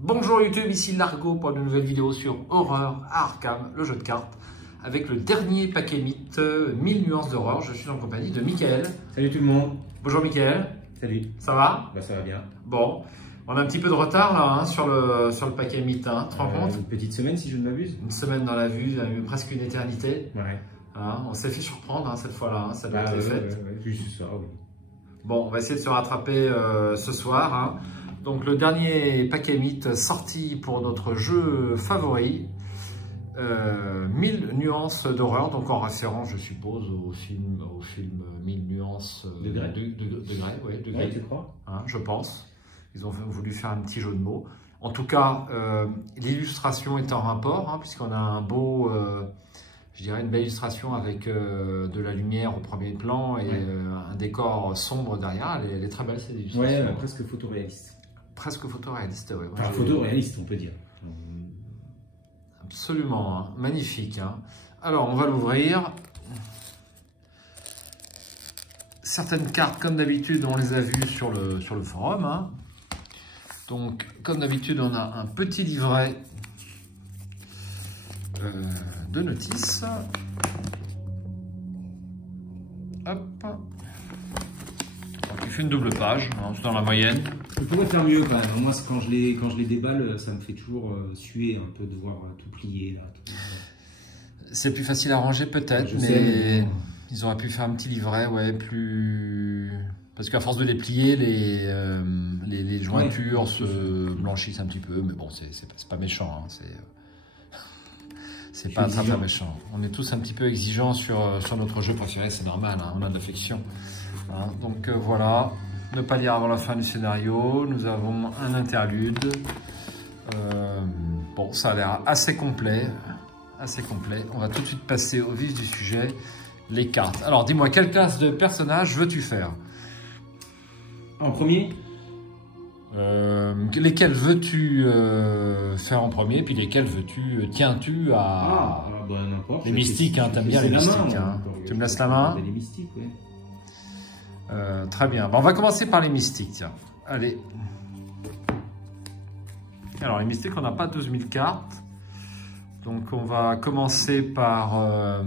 Bonjour YouTube, ici Largo pour une nouvelle vidéo sur Horreur à Arkham, le jeu de cartes, avec le dernier paquet mythe, 1000 nuances d'horreur. Je suis en compagnie de Mickaël. Salut tout le monde. Bonjour Mickaël. Salut. Ça va? Bah ça va bien. Bon, on a un petit peu de retard là sur le paquet mythe, hein. Tu te rends compte? Une petite semaine si je ne m'abuse. Une semaine dans la vue, presque une éternité. Ouais. Hein, on s'est fait surprendre cette fois-là, ça doit être ouais, fait. juste ce soir, oui. Bon, on va essayer de se rattraper ce soir, hein. Donc le dernier paquet mythe sorti pour notre jeu favori, 1000 nuances d'horreur, donc en référence je suppose au film 1000 nuances de Grey. De Grey, Tu crois, hein, je pense. Ils ont voulu faire un petit jeu de mots. En tout cas, l'illustration est en rapport, hein, puisqu'on a un beau... je dirais une belle illustration avec de la lumière au premier plan et un décor sombre derrière. Elle est très belle cette illustration. Ouais, presque photoréaliste. Presque photoréaliste, oui. Enfin, photoréaliste, on peut dire. Absolument, hein. Magnifique. Hein. Alors, on va l'ouvrir. Certaines cartes, comme d'habitude, on les a vues sur le forum. Hein. Donc, comme d'habitude, on a un petit livret de notices. Hop. Il fait une double page, hein, c'est dans la moyenne. On pourrait faire mieux quand même. Moi, quand je les déballe, ça me fait toujours suer un peu de voir tout plié. Là, tout... C'est plus facile à ranger peut-être, mais ils auraient pu faire un petit livret, ouais, plus... Parce qu'à force de les plier, les jointures se blanchissent un petit peu, mais bon, c'est pas méchant, hein, c'est pas très méchant. On est tous un petit peu exigeants sur notre jeu préféré, c'est normal, hein, on a de l'affection. Hein, donc voilà, ne pas lire avant la fin du scénario. Nous avons un interlude. Bon, ça a l'air assez complet. On va tout de suite passer au vif du sujet, les cartes. Alors dis-moi, quelle classe de personnage veux-tu faire? En premier? Lesquels veux-tu faire en premier, puis lesquels tiens-tu à... bah, n'importe. Les mystiques, hein, t'aimes bien les mystiques. Hein. Tu me laisses la main? Les mystiques, oui. Très bien. Bon, on va commencer par les mystiques, tiens. Allez. Alors, les mystiques, on n'a pas 12 000 cartes. Donc, on va commencer par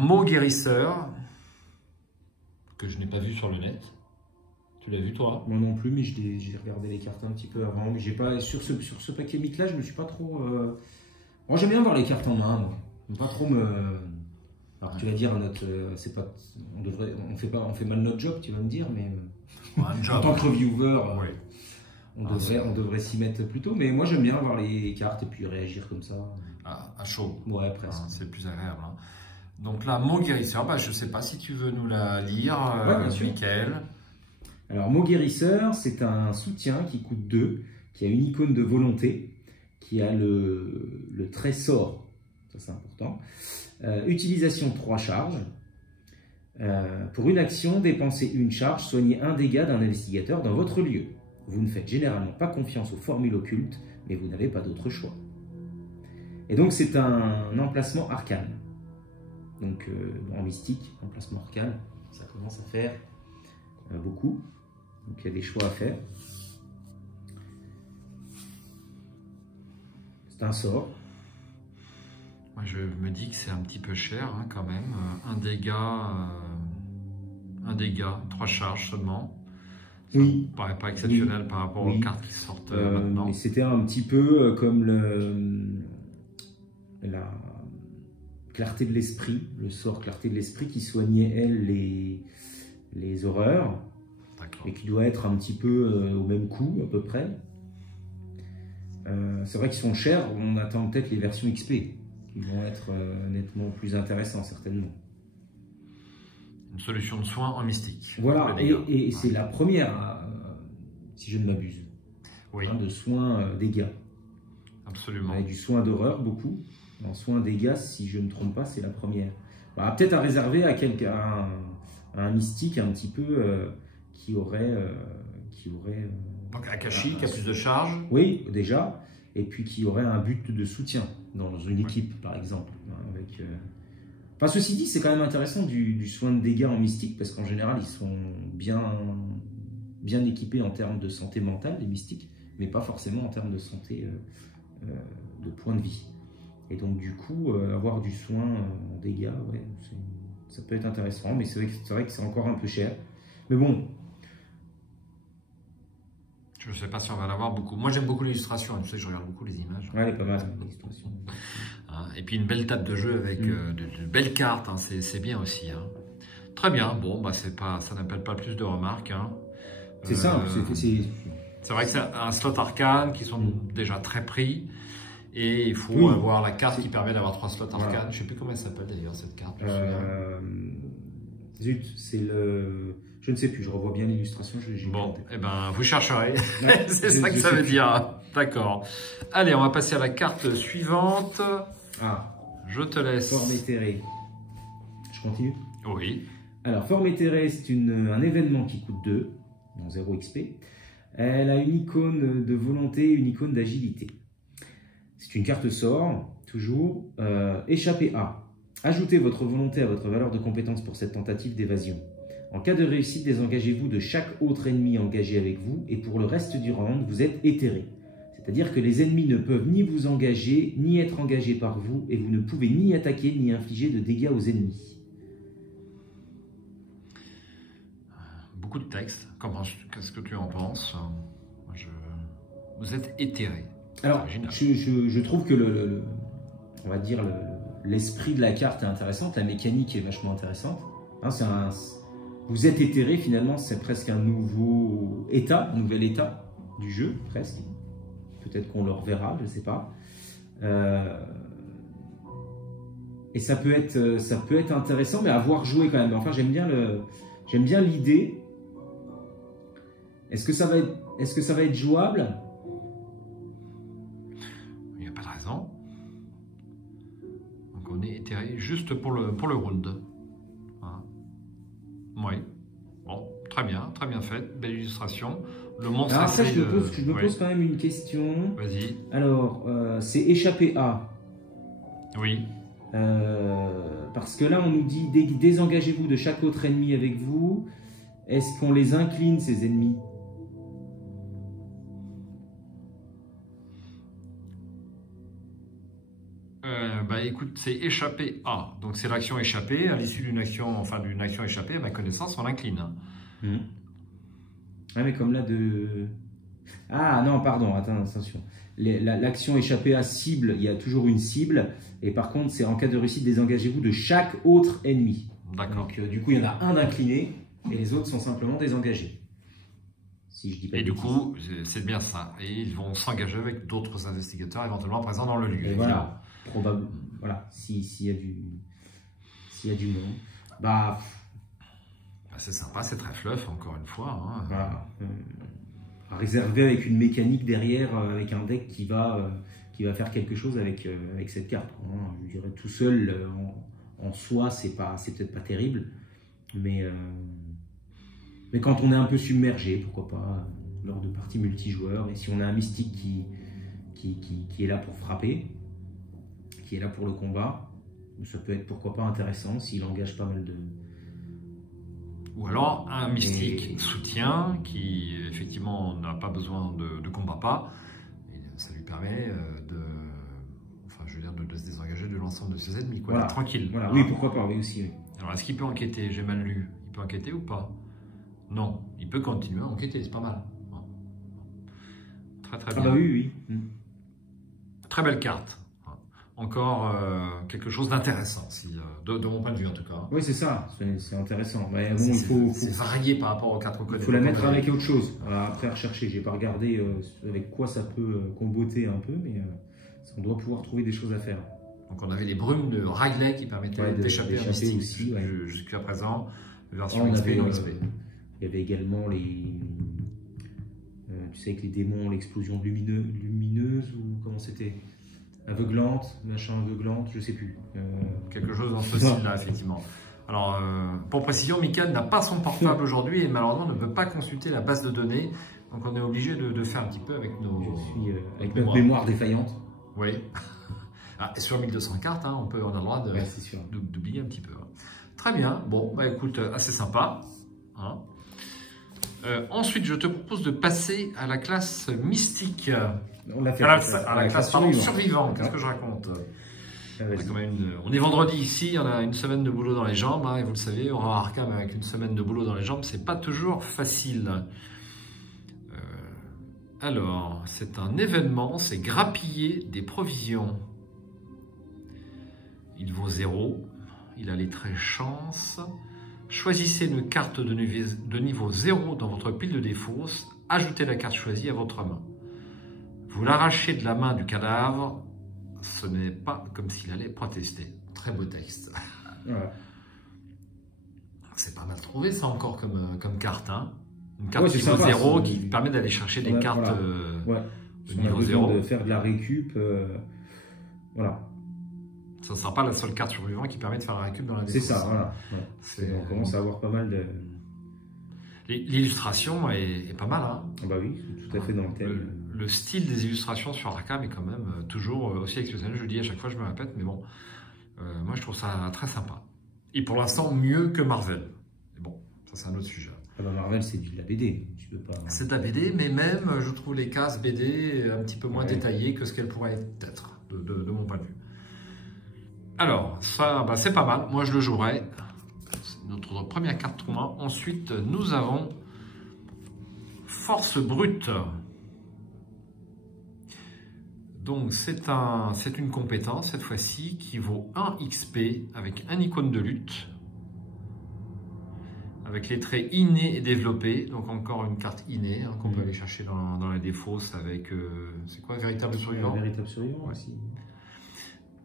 mot guérisseur, que je n'ai pas vu sur le net. Tu l'as vu, toi? Moi non plus, mais j'ai regardé les cartes un petit peu avant. Mais j'ai pas, sur ce paquet mythe-là, je me suis pas trop... Moi, j'aime bien voir les cartes en main, moi. Pas trop me... Alors tu vas dire c'est pas, on fait mal notre job, tu vas me dire, mais en tant que reviewer, on devrait s'y mettre plus tôt. Mais moi j'aime bien voir les cartes et puis réagir comme ça. À chaud. Ouais, presque. C'est plus agréable. Hein. Donc là, mot guérisseur, bah, je sais pas si tu veux nous la lire, bien sûr. Mickaël. Alors mot guérisseur, c'est un soutien qui coûte 2, qui a une icône de volonté, qui a le trait sort, ça c'est important. Utilisation 3 charges. Pour une action, dépensez une charge, soignez un dégât d'un investigateur dans votre lieu. Vous ne faites généralement pas confiance aux formules occultes, mais vous n'avez pas d'autre choix. Et donc c'est un emplacement arcane. Donc en mystique, emplacement arcane, ça commence à faire beaucoup. Donc il y a des choix à faire. C'est un sort. Moi, je me dis que c'est un petit peu cher, hein, quand même. Un dégât, 3 charges seulement. Ça me paraît pas exceptionnel par rapport aux cartes qui sortent maintenant. C'était un petit peu comme la clarté de l'esprit, le sort clarté de l'esprit qui soignait, elle, les horreurs. Et qui doit être un petit peu au même coût, à peu près. C'est vrai qu'ils sont chers, on attend peut-être les versions XP. Ils vont être nettement plus intéressants, certainement. Une solution de soins en mystique. Voilà, et c'est la première, si je ne m'abuse, de soins dégâts. Absolument. Avec du soin d'horreur, beaucoup. En soins dégâts, si je ne me trompe pas, c'est la première. Bah, peut-être à réserver à un mystique un petit peu qui aurait... Donc Akashi, qui a plus de charge. Oui, déjà. Et puis qui aurait un but de soutien dans une équipe, par exemple. Avec, Enfin, ceci dit, c'est quand même intéressant du soin de dégâts en mystique, parce qu'en général, ils sont bien équipés en termes de santé mentale, les mystiques. mais pas forcément en termes de santé, de point de vie. Et donc du coup, avoir du soin en dégâts, ouais, ça peut être intéressant, mais c'est vrai que c'est encore un peu cher. Mais bon. Je ne sais pas si on va l'avoir beaucoup. Moi, j'aime beaucoup l'illustration. Tu sais que je regarde beaucoup les images. Ouais, elle est pas mal, l'illustration. Et puis une belle table de jeu avec de belles cartes. Hein, c'est bien aussi. Hein. Très bien. Bon, bah, ça n'appelle pas plus de remarques. Hein. C'est simple. C'est vrai que c'est un slot arcane qui sont déjà très pris. Et il faut avoir la carte qui permet d'avoir 3 slots arcane. Voilà. Je ne sais plus comment elle s'appelle d'ailleurs cette carte. Zut, c'est le... Je ne sais plus, je revois bien l'illustration. Bon, eh ben, vous chercherez. C'est ça que ça veut dire. D'accord. Allez, on va passer à la carte suivante. Ah. Je te laisse. Formétéré. Je continue? Oui. Alors, Formétéré, c'est un événement qui coûte 2, dans 0 XP. Elle a une icône de volonté, une icône d'agilité. C'est une carte sort, toujours. Échappée A. Ajoutez votre volonté à votre valeur de compétence pour cette tentative d'évasion. En cas de réussite, désengagez-vous de chaque autre ennemi engagé avec vous et pour le reste du round, vous êtes éthéré. C'est-à-dire que les ennemis ne peuvent ni vous engager, ni être engagés par vous et vous ne pouvez ni attaquer, ni infliger de dégâts aux ennemis. Beaucoup de textes. Qu'est-ce que tu en penses? Vous êtes éthéré. Alors, je trouve que on va dire l'esprit de la carte est intéressant, la mécanique est vachement intéressante. Hein, vous êtes éthéré, finalement, c'est presque un nouveau état, un nouvel état du jeu, presque. Peut-être qu'on le reverra, je ne sais pas. Et ça peut être intéressant, mais à voir jouer quand même. Enfin, j'aime bien l'idée. Est-ce que ça va être jouable? Il n'y a pas de raison. Donc on est éthéré juste pour le round. Hein. Oui. Bon, très bien fait. Belle illustration. Le monstre. Alors après, je me pose quand même une question. Vas-y. Alors, c'est échappé A. Oui. Parce que là, on nous dit désengagez-vous de chaque autre ennemi avec vous. Est-ce qu'on les incline, ces ennemis? Écoute, c'est échappé A. Donc c'est l'action échappée. À l'issue d'une action échappée, à ma connaissance, on l'incline. Ah, mais comme là de... Ah non, pardon, attention. L'action échappée à cible, il y a toujours une cible. Et par contre, c'est en cas de réussite, désengagez-vous de chaque autre ennemi. D'accord. Donc du coup, il y en a un d'incliné et les autres sont simplement désengagés. Si je dis pas. Et du coup, c'est bien ça. Et ils vont s'engager avec d'autres investigateurs éventuellement présents dans le lieu. Et voilà. Probable. Voilà. S'il y a du monde. Bah, c'est sympa, c'est très fluff, encore une fois. Hein. Voilà. Réservé avec une mécanique derrière, avec un deck qui va faire quelque chose avec cette carte. Hein. Je dirais tout seul, en soi, c'est peut-être pas terrible. Mais quand on est un peu submergé, pourquoi pas, lors de parties multijoueurs, et si on a un mystique qui est là pour frapper, qui est là pour le combat, ça peut être pourquoi pas intéressant s'il engage pas mal de... Ou alors un mystique soutien qui effectivement n'a pas besoin de combat pas, et ça lui permet de se désengager de l'ensemble de ses ennemis, quoi, voilà. D'être tranquille. Voilà. Oui, pourquoi pas, oui aussi. Oui. Alors est-ce qu'il peut enquêter? J'ai mal lu. Il peut enquêter ou pas? Non, il peut continuer à enquêter, c'est pas mal. Très très bien. Ah bah oui. Très belle carte. Encore quelque chose d'intéressant, de mon point de vue en tout cas. Oui, c'est ça, c'est intéressant. Mais bon, c'est varié par rapport aux 4 codes. Il faut la mettre avec autre chose. Voilà, après, rechercher. J'ai pas regardé avec quoi ça peut comboter un peu, mais on doit pouvoir trouver des choses à faire. Donc on avait les brumes de Riley qui permettaient d'échapper à Mystique aussi. Jusqu'à présent, version XP et non XP. Il y avait également les... tu sais, avec les démons, l'explosion lumineuse, ou comment c'était? Aveuglante, machin aveuglante, je sais plus. Quelque chose dans ce style-là, effectivement. Alors, pour précision, Mickaël n'a pas son portable aujourd'hui et malheureusement ne peut pas consulter la base de données. Donc, on est obligé de faire un petit peu avec avec notre mémoire défaillante. Oui. Et sur 1200 cartes, hein, on a le droit d'oublier un petit peu. Hein. Très bien. Bon, bah écoute, assez sympa. Hein. Ensuite, je te propose de passer à la classe mystique. On l'a fait. À la classe survivant. Qu'est-ce que je raconte? On est vendredi ici, on a une semaine de boulot dans les jambes, hein, et vous le savez, on va Arkham avec une semaine de boulot dans les jambes, c'est pas toujours facile. Alors, c'est un événement, c'est grappiller des provisions. Il vaut 0, il a les traits chance. Choisissez une carte de niveau 0 dans votre pile de défausse, ajoutez la carte choisie à votre main. Vous l'arrachez de la main du cadavre, ce n'est pas comme s'il allait protester. Très beau texte. Ouais. C'est pas mal trouvé ça encore comme carte. Hein. Une carte niveau 0 qui permet d'aller chercher des cartes de niveau 0. De faire de la récup. Voilà. Ça ne sera pas la seule carte survivante qui permet de faire la récup dans la défense. C'est ça, voilà. Ouais. On commence à avoir pas mal de... L'illustration est pas mal. Hein. Ah bah oui, tout à fait dans le thème. Le style des illustrations sur Arkham est quand même toujours aussi exceptionnel. Je le dis à chaque fois, je me répète, mais bon, moi je trouve ça très sympa. Et pour l'instant, mieux que Marvel. Mais bon, ça c'est un autre sujet. Ah bah Marvel, c'est de la BD. C'est de la BD, mais même, je trouve les cases BD un petit peu moins détaillées que ce qu'elles pourraient être, de mon point de vue. Alors, ça, bah, c'est pas mal. Moi, je le jouerai. C'est notre première carte tournoi. Ensuite, nous avons Force Brute. Donc, c'est une compétence, cette fois-ci, qui vaut 1 XP avec un icône de lutte. Avec les traits innés et développés. Donc, encore une carte innée qu'on peut aller chercher dans la défausse avec... c'est quoi, véritable survivant? Véritable survivant aussi.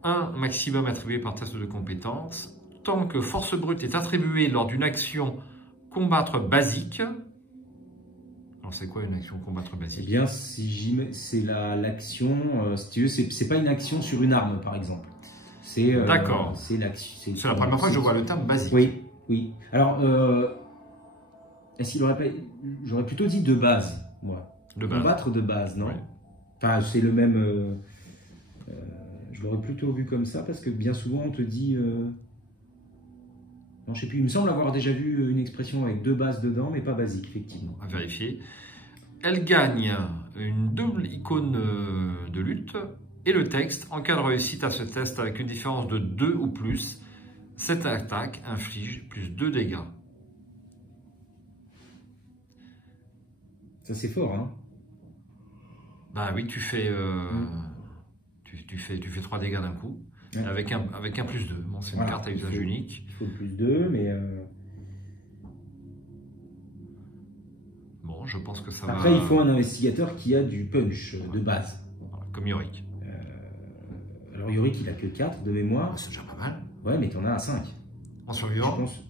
Un maximum attribué par test de compétence. Tant que force brute est attribuée lors d'une action combattre basique. Alors c'est quoi une action combattre basique? Eh bien, c'est l'action, si tu veux, c'est pas une action sur une arme par exemple. D'accord. C'est l'action. C'est la première fois que je vois le terme basique. Oui, oui. Alors, est-ce qu'il aurait pas... J'aurais plutôt dit de base, moi. De base. Combattre de base, non? Oui. Enfin, c'est le même... je l'aurais plutôt vu comme ça parce que bien souvent on te dit... Non, je sais plus, il me semble avoir déjà vu une expression avec 2 bases dedans, mais pas basique, effectivement. À vérifier. Elle gagne une double icône de lutte et le texte. En cas de réussite à ce test avec une différence de 2 ou plus, cette attaque inflige plus 2 dégâts. Ça c'est fort, hein? Bah oui, tu fais... Tu fais 3 dégâts d'un coup, avec un plus 2. Bon, c'est une carte à usage unique. Il faut le plus 2, mais... Bon, je pense que ça Après, il faut un investigateur qui a du punch de base. Voilà, comme Yorick. Alors Yorick, il a que 4 de mémoire. C'est déjà pas mal. Ouais, mais tu en as à 5. En survivant? Je pense.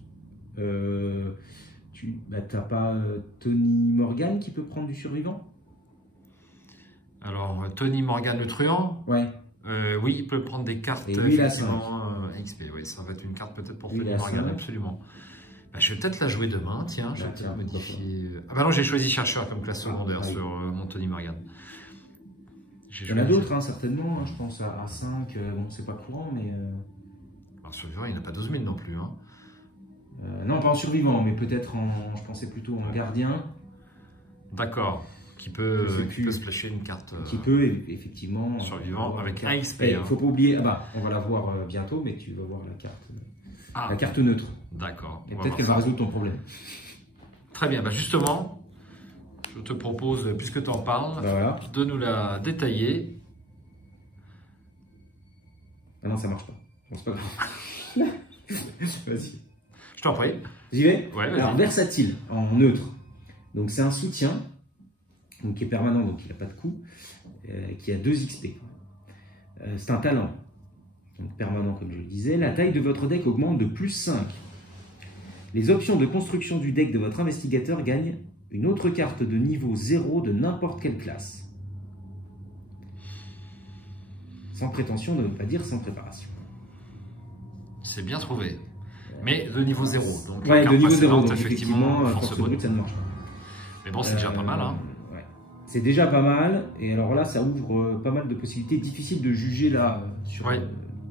T'as pas Tony Morgan qui peut prendre du survivant? Alors, Tony Morgan le truand? Ouais. Oui, il peut prendre des cartes et lui, effectivement XP. Oui, ça va être une carte peut-être pour Tony Morgan, absolument. Bah, je vais peut-être la jouer demain, tiens. Je vais peut-être modifier. Ah bah non, j'ai choisi chercheur comme classe secondaire sur mon Tony Morgan. Il y en a d'autres, hein, certainement. Hein, je pense à 5. Bon, c'est pas courant, mais. Alors, survivant, il n'y en a pas 12 000 non plus. Hein. Non, pas en survivant, mais peut-être en. Je pensais plutôt en gardien. D'accord. Qui peut splasher une carte. Qui peut, effectivement. Survivant avec un XP. Il ne faut pas oublier. Ah bah, on va la voir bientôt, mais tu vas voir la carte. La carte neutre. D'accord. Et peut-être qu'elle va résoudre ton problème. Très bien. Bah justement, je te propose, puisque tu en parles, de nous la détailler. Ah non, ça marche pas. Bon, c'est pas grave. Vas-y. Je t'en prie. J'y vais. Ouais, alors, versatile, en neutre. Donc, c'est un soutien. Donc, qui est permanent, donc il n'a pas de coût, qui a 2 XP. C'est un talent, donc permanent comme je le disais. La taille de votre deck augmente de plus 5. Les options de construction du deck de votre investigateur gagnent une autre carte de niveau 0 de n'importe quelle classe. Sans prétention de ne pas dire sans préparation. C'est bien trouvé. Mais de niveau 0. Donc, ouais, de niveau 0, donc effectivement, force brute, ça ne marche pas. Mais bon, c'est déjà pas mal. Hein. C'est déjà pas mal, et alors là, ça ouvre pas mal de possibilités. Difficile de juger là sur,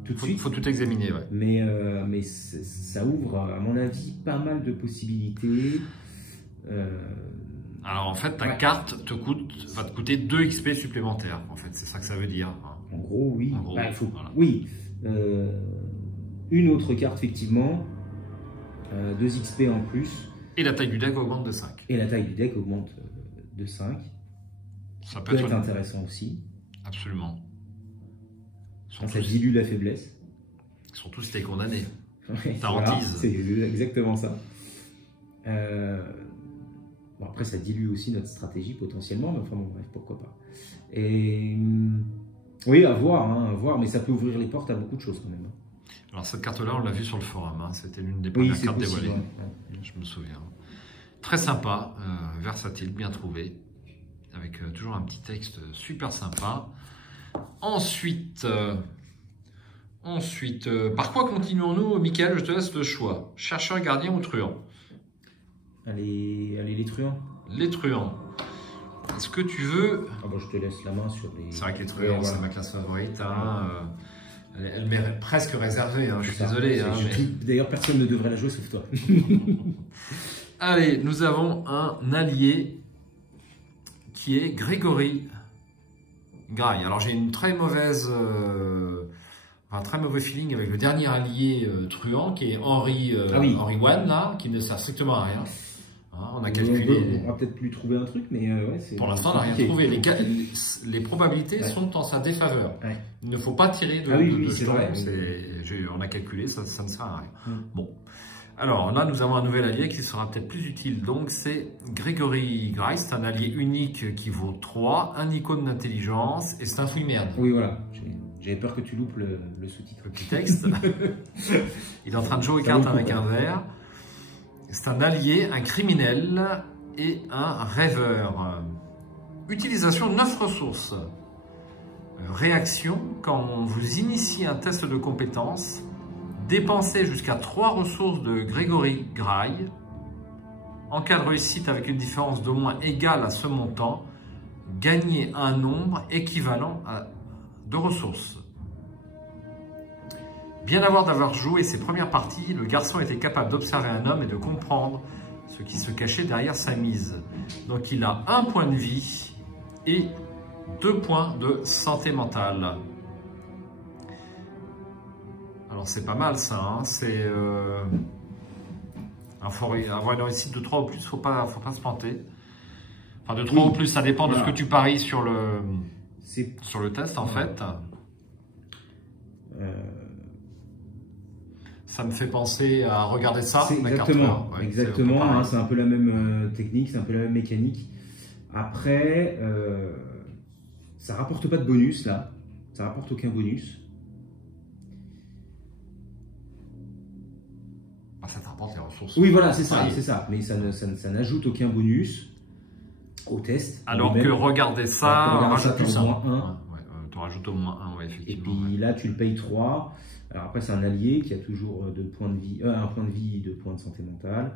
tout de suite. Il faut tout examiner, ouais. Mais ça ouvre, à mon avis, pas mal de possibilités. Alors en fait, ta Ouais. carte va te coûter 2 XP supplémentaires. En fait, c'est ça que ça veut dire. Hein. En gros, oui. En gros, Bah, il faut, voilà. oui. Une autre carte, effectivement. 2 XP en plus. Et la taille du deck augmente de 5. Et la taille du deck augmente de 5. Ça Peut être intéressant aussi. Absolument. Ça dilue la faiblesse. Surtout si t'es condamné. Ouais, Ta voilà, hantise. c'est exactement ça. Bon, après, ça dilue aussi notre stratégie potentiellement, mais enfin bon, bref, pourquoi pas. Et oui, à voir, mais ça peut ouvrir les portes à beaucoup de choses quand même. Alors cette carte-là, on l'a vue sur le forum. Hein. C'était l'une des Oui, premières c'est cartes possible. dévoilées. Ouais. Je me souviens. Très sympa, versatile, bien trouvé. Avec toujours un petit texte super sympa. Ensuite, par quoi continuons-nous, Michael? Je te laisse le choix. Chercheur, gardien ou truand? Allez, les truands. Les truands. Est-ce que tu veux... Ah bon, je te laisse la main sur les... C'est vrai que les truands, Ouais, voilà. c'est ma classe favorite. Hein. Elle m'est presque réservée, hein. Je suis désolé. Hein, mais... D'ailleurs, personne ne devrait la jouer sauf toi. Allez, nous avons un allié qui est Grégory Graille. Alors j'ai une très mauvaise... un très mauvais feeling avec le dernier allié truand qui est Henry One, là, qui ne sert strictement à rien. Hein, on a calculé. On va peut-être lui trouver un truc, mais ouais, c'est. Pour l'instant, on n'a rien trouvé. Les probabilités sont en sa défaveur. Ouais. Il ne faut pas tirer de jetons. On a calculé, ça ne sert à rien. Bon. Alors là, nous avons un nouvel allié qui sera peut-être plus utile. Donc, c'est Grégory Graille. C'est un allié unique qui vaut 3, un icône d'intelligence et c'est un fouille-merde. Oui, voilà. J'avais peur que tu loupes le sous-titre. Le petit texte. Il est en train de jouer carte avec un verre. C'est un allié, un criminel et un rêveur. Utilisation de 9 ressources. Réaction, quand on vous initie un test de compétence, dépensez jusqu'à 3 ressources de Grégory Graille. En cas de réussite avec une différence d'au moins égale à ce montant, gagnez un nombre équivalent à de ressources. Bien avant d'avoir joué ses premières parties, le garçon était capable d'observer un homme et de comprendre ce qui se cachait derrière sa mise. Donc il a 1 point de vie et 2 points de santé mentale. Alors c'est pas mal ça, hein. C'est faut avoir une réussite de 3 ou plus, faut pas se planter. Enfin de 3 ou plus, ça dépend de ce que tu paries sur le test en fait. Ça me fait penser à regarder ça. Exactement, hein, c'est un peu la même technique, c'est un peu la même mécanique. Après, ça rapporte pas de bonus là, ça rapporte aucun bonus. Ça te rapporte les ressources. Oui, voilà, c'est ça, c'est ça. Mais ça n'ajoute aucun bonus au test. Alors que regarder ça, on rajoute plus 1. Tu rajoutes au moins 1, ouais, effectivement. Et puis là, tu le payes 3. Alors après, c'est un allié qui a toujours 2 points de vie, 1 point de vie, 2 points de santé mentale.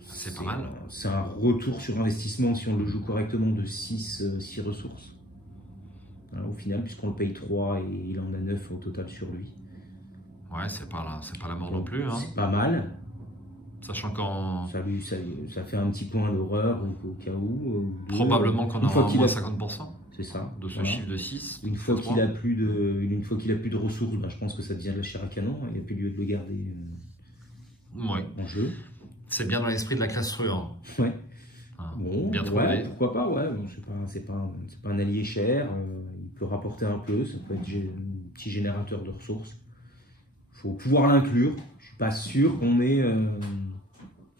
C'est pas mal. C'est un retour sur investissement, si on le joue correctement, de 6 ressources. Voilà, au final, puisqu'on le paye 3 et il en a 9 au total sur lui. Ouais, c'est pas la mort non plus. Hein. C'est pas mal. Sachant qu'en... Ça fait un petit point à l'horreur, au cas où. Probablement qu'on aura au moins 50%. C'est ça. De ce chiffre de 6. Une fois qu'il a plus de ressources, bah, je pense que ça devient de la chair à canon. Il n'y a plus lieu de le garder en jeu. C'est bien dans l'esprit de la classe truand. Ouais. Hein, bon, bien trouvé. Ouais, pourquoi pas, ouais. Bon, c'est pas un allié cher. Il peut rapporter un peu. Ça peut être un petit générateur de ressources. Il faut pouvoir l'inclure. Je suis pas sûr qu'on ait...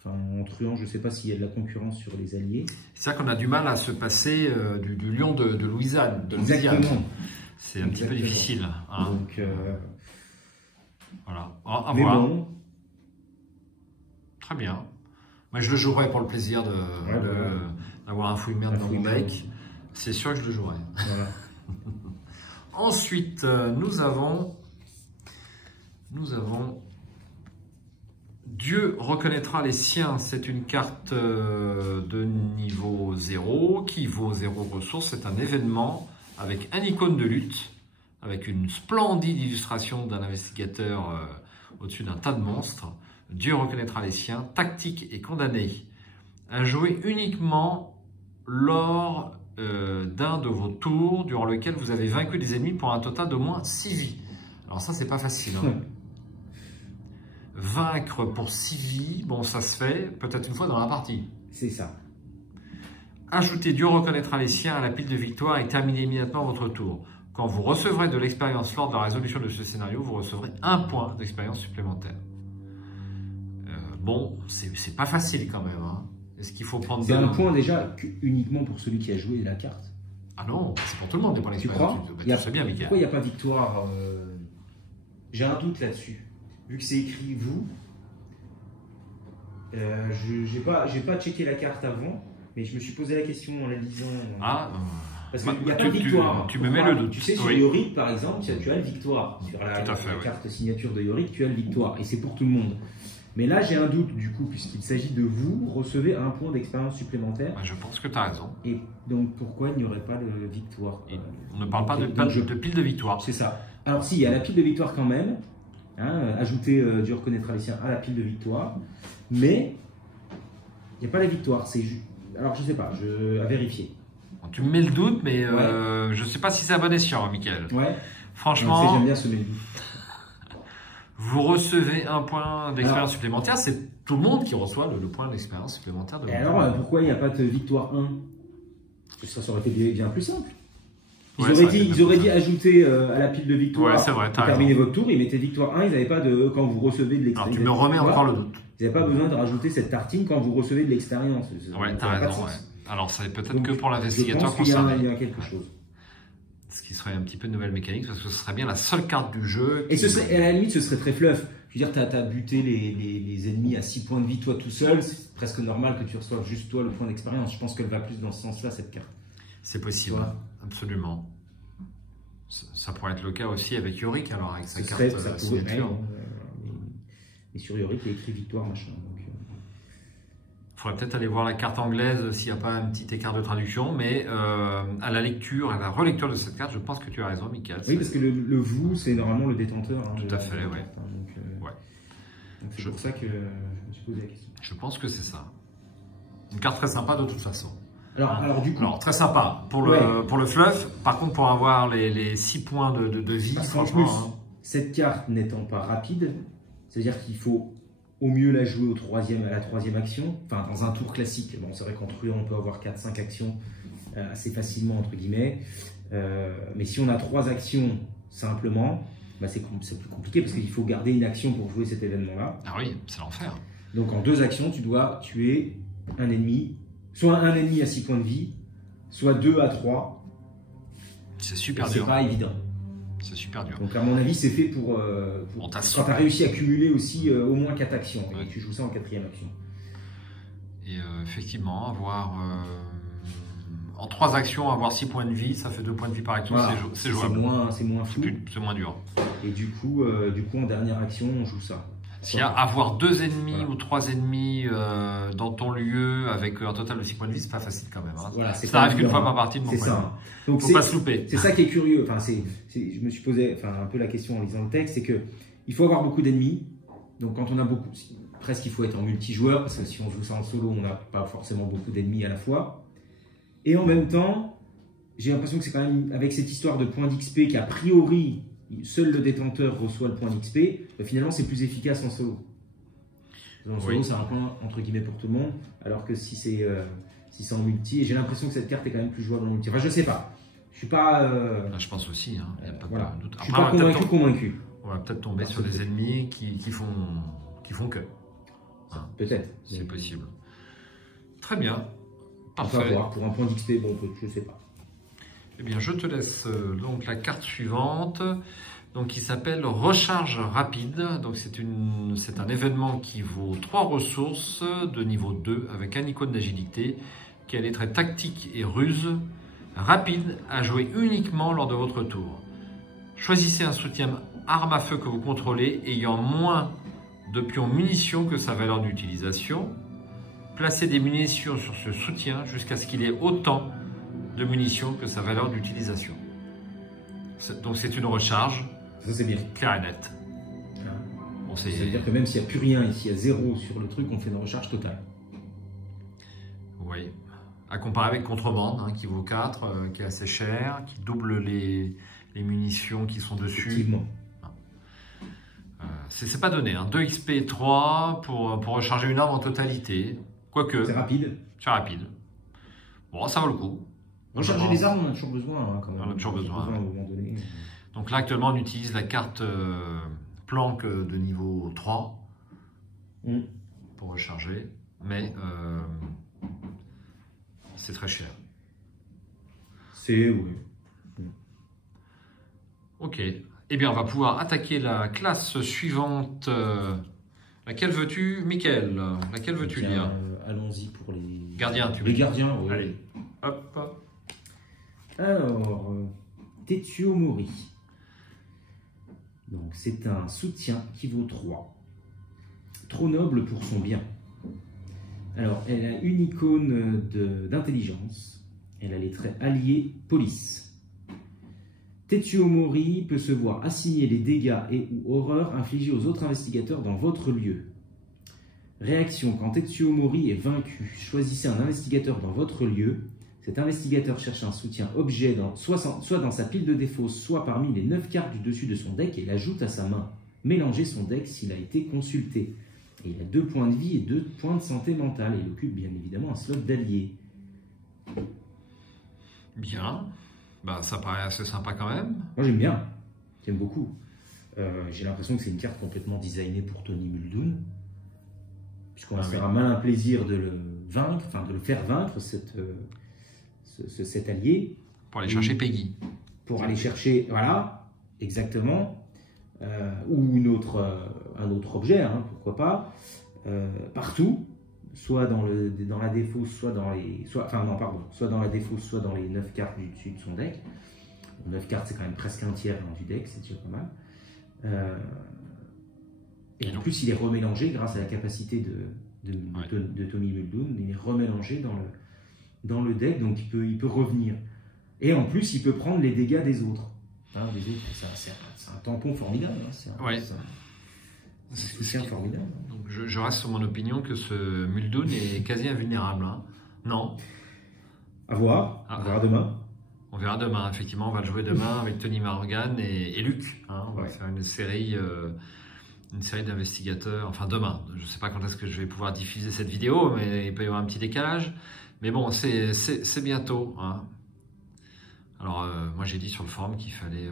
en truand, je ne sais pas s'il y a de la concurrence sur les alliés. C'est vrai qu'on a du mal à se passer du lion de Louisiane. Exactement. C'est un petit peu difficile. Hein. Donc, voilà. À mais voir. bon. Très bien. Moi, je le jouerai pour le plaisir d'avoir un fouille-merde dans mon deck. C'est sûr que je le jouerai. Voilà. Ensuite, nous avons Dieu reconnaîtra les siens. C'est une carte de niveau 0 qui vaut 0 ressources. C'est un événement avec un icône de lutte, avec une splendide illustration d'un investigateur au-dessus d'un tas de monstres. Dieu reconnaîtra les siens. Tactique et condamné. à jouer uniquement lors d'un de vos tours durant lequel vous avez vaincu des ennemis pour un total d'au moins 6 vies. Alors ça, c'est pas facile. Hein. Vaincre pour 6 vies, bon, ça se fait peut-être une fois dans la partie. C'est ça. Ajoutez Dieu reconnaîtra les siens à la pile de victoire et terminez immédiatement votre tour. Quand vous recevrez de l'expérience lors de la résolution de ce scénario, vous recevrez 1 point d'expérience supplémentaire. Bon, c'est pas facile quand même. Hein. Est-ce qu'il faut prendre... C'est un point déjà uniquement pour celui qui a joué la carte. Ah non, c'est pour tout le monde des points d'expérience. Tu crois bien, pourquoi il n'y a pas victoire J'ai un doute là-dessus. Vu que c'est écrit vous, j'ai pas checké la carte avant, mais je me suis posé la question en la lisant. Parce qu'il n'y a pas de victoire. Tu me mets le doute. Tu sais, sur Yorick, par exemple, tu as le victoire. Sur la carte signature de Yorick, tu as le victoire. Et c'est pour tout le monde. Mais là, j'ai un doute, du coup, puisqu'il s'agit de vous, recevez 1 point d'expérience supplémentaire. Je pense que tu as raison. Et donc, pourquoi il n'y aurait pas de victoire? On ne parle pas de pile de victoire. C'est ça. Alors, si, il y a la pile de victoire quand même. Hein, ajouter Dieu reconnaîtra les siens à la pile de victoire. Mais, il n'y a pas la victoire. Alors, je ne sais pas, à vérifier. Tu me mets le doute, mais je ne sais pas si c'est à bon escient, Mickaël. Ouais. Franchement, j'aime bien semer le doute. Vous recevez 1 point d'expérience supplémentaire. C'est tout le monde qui reçoit le point d'expérience supplémentaire. Et alors, pourquoi il n'y a pas de victoire 1? Ça aurait été bien plus simple. Ils auraient dit ajouter à la pile de victoire pour terminer votre tour. Ils mettaient victoire 1. Ils n'avaient pas de quand vous recevez de l'expérience. Alors, tu me remets encore le doute. Ils n'avaient pas besoin de rajouter cette tartine quand vous recevez de l'expérience. Ouais, tu as raison. Ouais. Alors, c'est peut-être que pour l'investigateur concerné. Il y a quelque chose. Ce qui serait un petit peu une nouvelle mécanique, parce que ce serait bien la seule carte du jeu. Et à la limite, ce serait très fluff. Je veux dire, tu as buté les ennemis à 6 points de vie, toi tout seul. C'est presque normal que tu reçoives juste toi le point d'expérience. Je pense qu'elle va plus dans ce sens-là, cette carte. C'est possible, absolument. Ça pourrait être le cas aussi avec Yorick, alors, avec sa carte signature. Et sur Yorick, il y a écrit victoire, machin. Il faudrait peut-être aller voir la carte anglaise s'il n'y a pas un petit écart de traduction, mais à la lecture, à la relecture de cette carte, je pense que tu as raison, Mickaël. Oui, parce que le vous, c'est normalement le détenteur. Hein, tout à fait, oui. Donc c'est pour ça que je me suis posé la question. Je pense que c'est ça. Une carte très sympa de toute façon. Alors du coup... Alors très sympa pour le fluff, par contre pour avoir les 6 points de vie, franchement... Cette carte n'étant pas rapide, c'est-à-dire qu'il faut au mieux la jouer à la troisième action, enfin dans un tour classique. Bon, c'est vrai qu'en truand on peut avoir 4-5 actions assez facilement entre guillemets, mais si on a 3 actions simplement, c'est plus compliqué parce qu'il faut garder une action pour jouer cet événement-là. Ah oui, c'est l'enfer. Donc en 2 actions, tu dois tuer un ennemi, soit un ennemi à 6 points de vie, soit 2 à 3. C'est super dur. C'est pas évident. C'est super dur. Donc à mon avis, c'est fait pour quand tu as réussi à cumuler aussi au moins 4 actions. Et tu joues ça en 4e action. Et effectivement, avoir en 3 actions, avoir 6 points de vie, ça fait 2 points de vie par action, voilà. C'est jouable. C'est moins fou. C'est moins dur. Et du coup, en dernière action, on joue ça. S'il y a avoir 2 ennemis ou 3 ennemis dans ton lieu avec un total de 6 points de vie, c'est pas facile quand même. Hein. Voilà, ça arrive qu'une fois par partie de mon point de vue. Donc faut pas se louper. C'est ça qui est curieux. Enfin, je me suis posé un peu la question en lisant le texte, c'est que il faut avoir beaucoup d'ennemis. Donc quand on a beaucoup, presque il faut être en multijoueur parce que si on joue ça en solo, on n'a pas forcément beaucoup d'ennemis à la fois. Et en même temps, j'ai l'impression que c'est quand même avec cette histoire de points d'XP qu'a priori seul le détenteur reçoit le point d'XP, finalement c'est plus efficace en solo. En solo, c'est un point entre guillemets pour tout le monde, alors que si c'est en multi, et j'ai l'impression que cette carte est quand même plus jouable en multi. Enfin, je sais pas. Je suis pas. Je pense aussi, hein. Y a pas de doute. Je suis pas convaincu. On va peut-être tomber sur des ennemis qui font que. Hein. Peut-être. C'est possible. Très bien. Parfait. On va voir. Pour un point d'XP, bon, je sais pas. Eh bien, je te laisse donc la carte suivante, donc qui s'appelle Recharge rapide. Donc c'est un événement qui vaut 3 ressources de niveau 2 avec un icône d'agilité, qui a des traits tactique et ruse, rapide à jouer uniquement lors de votre tour. Choisissez un soutien arme à feu que vous contrôlez ayant moins de pions munitions que sa valeur d'utilisation. Placez des munitions sur ce soutien jusqu'à ce qu'il ait autant de munitions que sa valeur d'utilisation. Donc c'est une recharge. Ça c'est bien. Claire et nette. Bon, ça veut dire que même s'il n'y a plus rien et s'il y a 0 sur le truc, on fait une recharge totale. Oui. À comparer avec Contrebande, hein, qui vaut 4, qui est assez cher, qui double les munitions qui sont dessus. Effectivement. C'est pas donné, hein. 2 XP 3 pour recharger une arme en totalité. Quoique. C'est rapide. C'est rapide. Bon, ça vaut le coup. Recharger les armes, on a toujours besoin. Hein, quand même. On a toujours besoin. À un moment donné. Donc là, actuellement, on utilise la carte planque de niveau 3 pour recharger. Mais c'est très cher. Oui. Ok. Eh bien, on va pouvoir attaquer la classe suivante. Laquelle veux-tu, Mickaël? Laquelle veux-tu lire? Allons-y pour les gardiens. Les gardiens, oui. Allez, hop. Alors, Tetsuo Mori. Donc, c'est un soutien qui vaut 3. Trop noble pour son bien. Alors, elle a une icône d'intelligence. Elle a les traits alliés police. Tetsuo Mori peut se voir assigner les dégâts et ou horreurs infligés aux autres investigateurs dans votre lieu. Réaction: quand Tetsuo Mori est vaincu, choisissez un investigateur dans votre lieu. Cet investigateur cherche un soutien objet soit dans sa pile de défauts, soit parmi les 9 cartes du dessus de son deck et l'ajoute à sa main. Mélangez son deck s'il a été consulté. Et il a 2 points de vie et 2 points de santé mentale. Et il occupe bien évidemment un slot d'allié. Bien. Bah, ça paraît assez sympa quand même. Moi j'aime bien. J'aime beaucoup. J'ai l'impression que c'est une carte complètement designée pour Tony Muldoon. Puisqu'on va se faire un malin plaisir de le vaincre, enfin de le faire vaincre, cet allié. Pour aller chercher Peggy. Pour aller chercher, voilà, exactement. Ou un autre objet, hein, pourquoi pas. Partout. Soit dans la défausse, soit dans les... soit dans la défausse, soit dans les 9 cartes du dessus de son deck. 9 cartes, c'est quand même presque un tiers du deck, c'est déjà pas mal. Et en plus, il est remélangé grâce à la capacité de Tommy Muldoon. Il est remélangé dans le deck, donc il peut revenir. Et en plus, il peut prendre les dégâts des autres. Hein, c'est un tampon formidable. Hein, c'est formidable. Donc je reste sur mon opinion que ce Muldoon est quasi invulnérable. Hein. Non. À voir. On verra demain. On verra demain, effectivement. On va le jouer demain avec Tony Morgan et Luc. Hein. On va faire une série d'investigateurs. Enfin, demain. Je ne sais pas quand est-ce que je vais pouvoir diffuser cette vidéo, mais il peut y avoir un petit décalage. Mais bon, c'est bientôt. Hein. Alors, moi, j'ai dit sur le forum qu'il fallait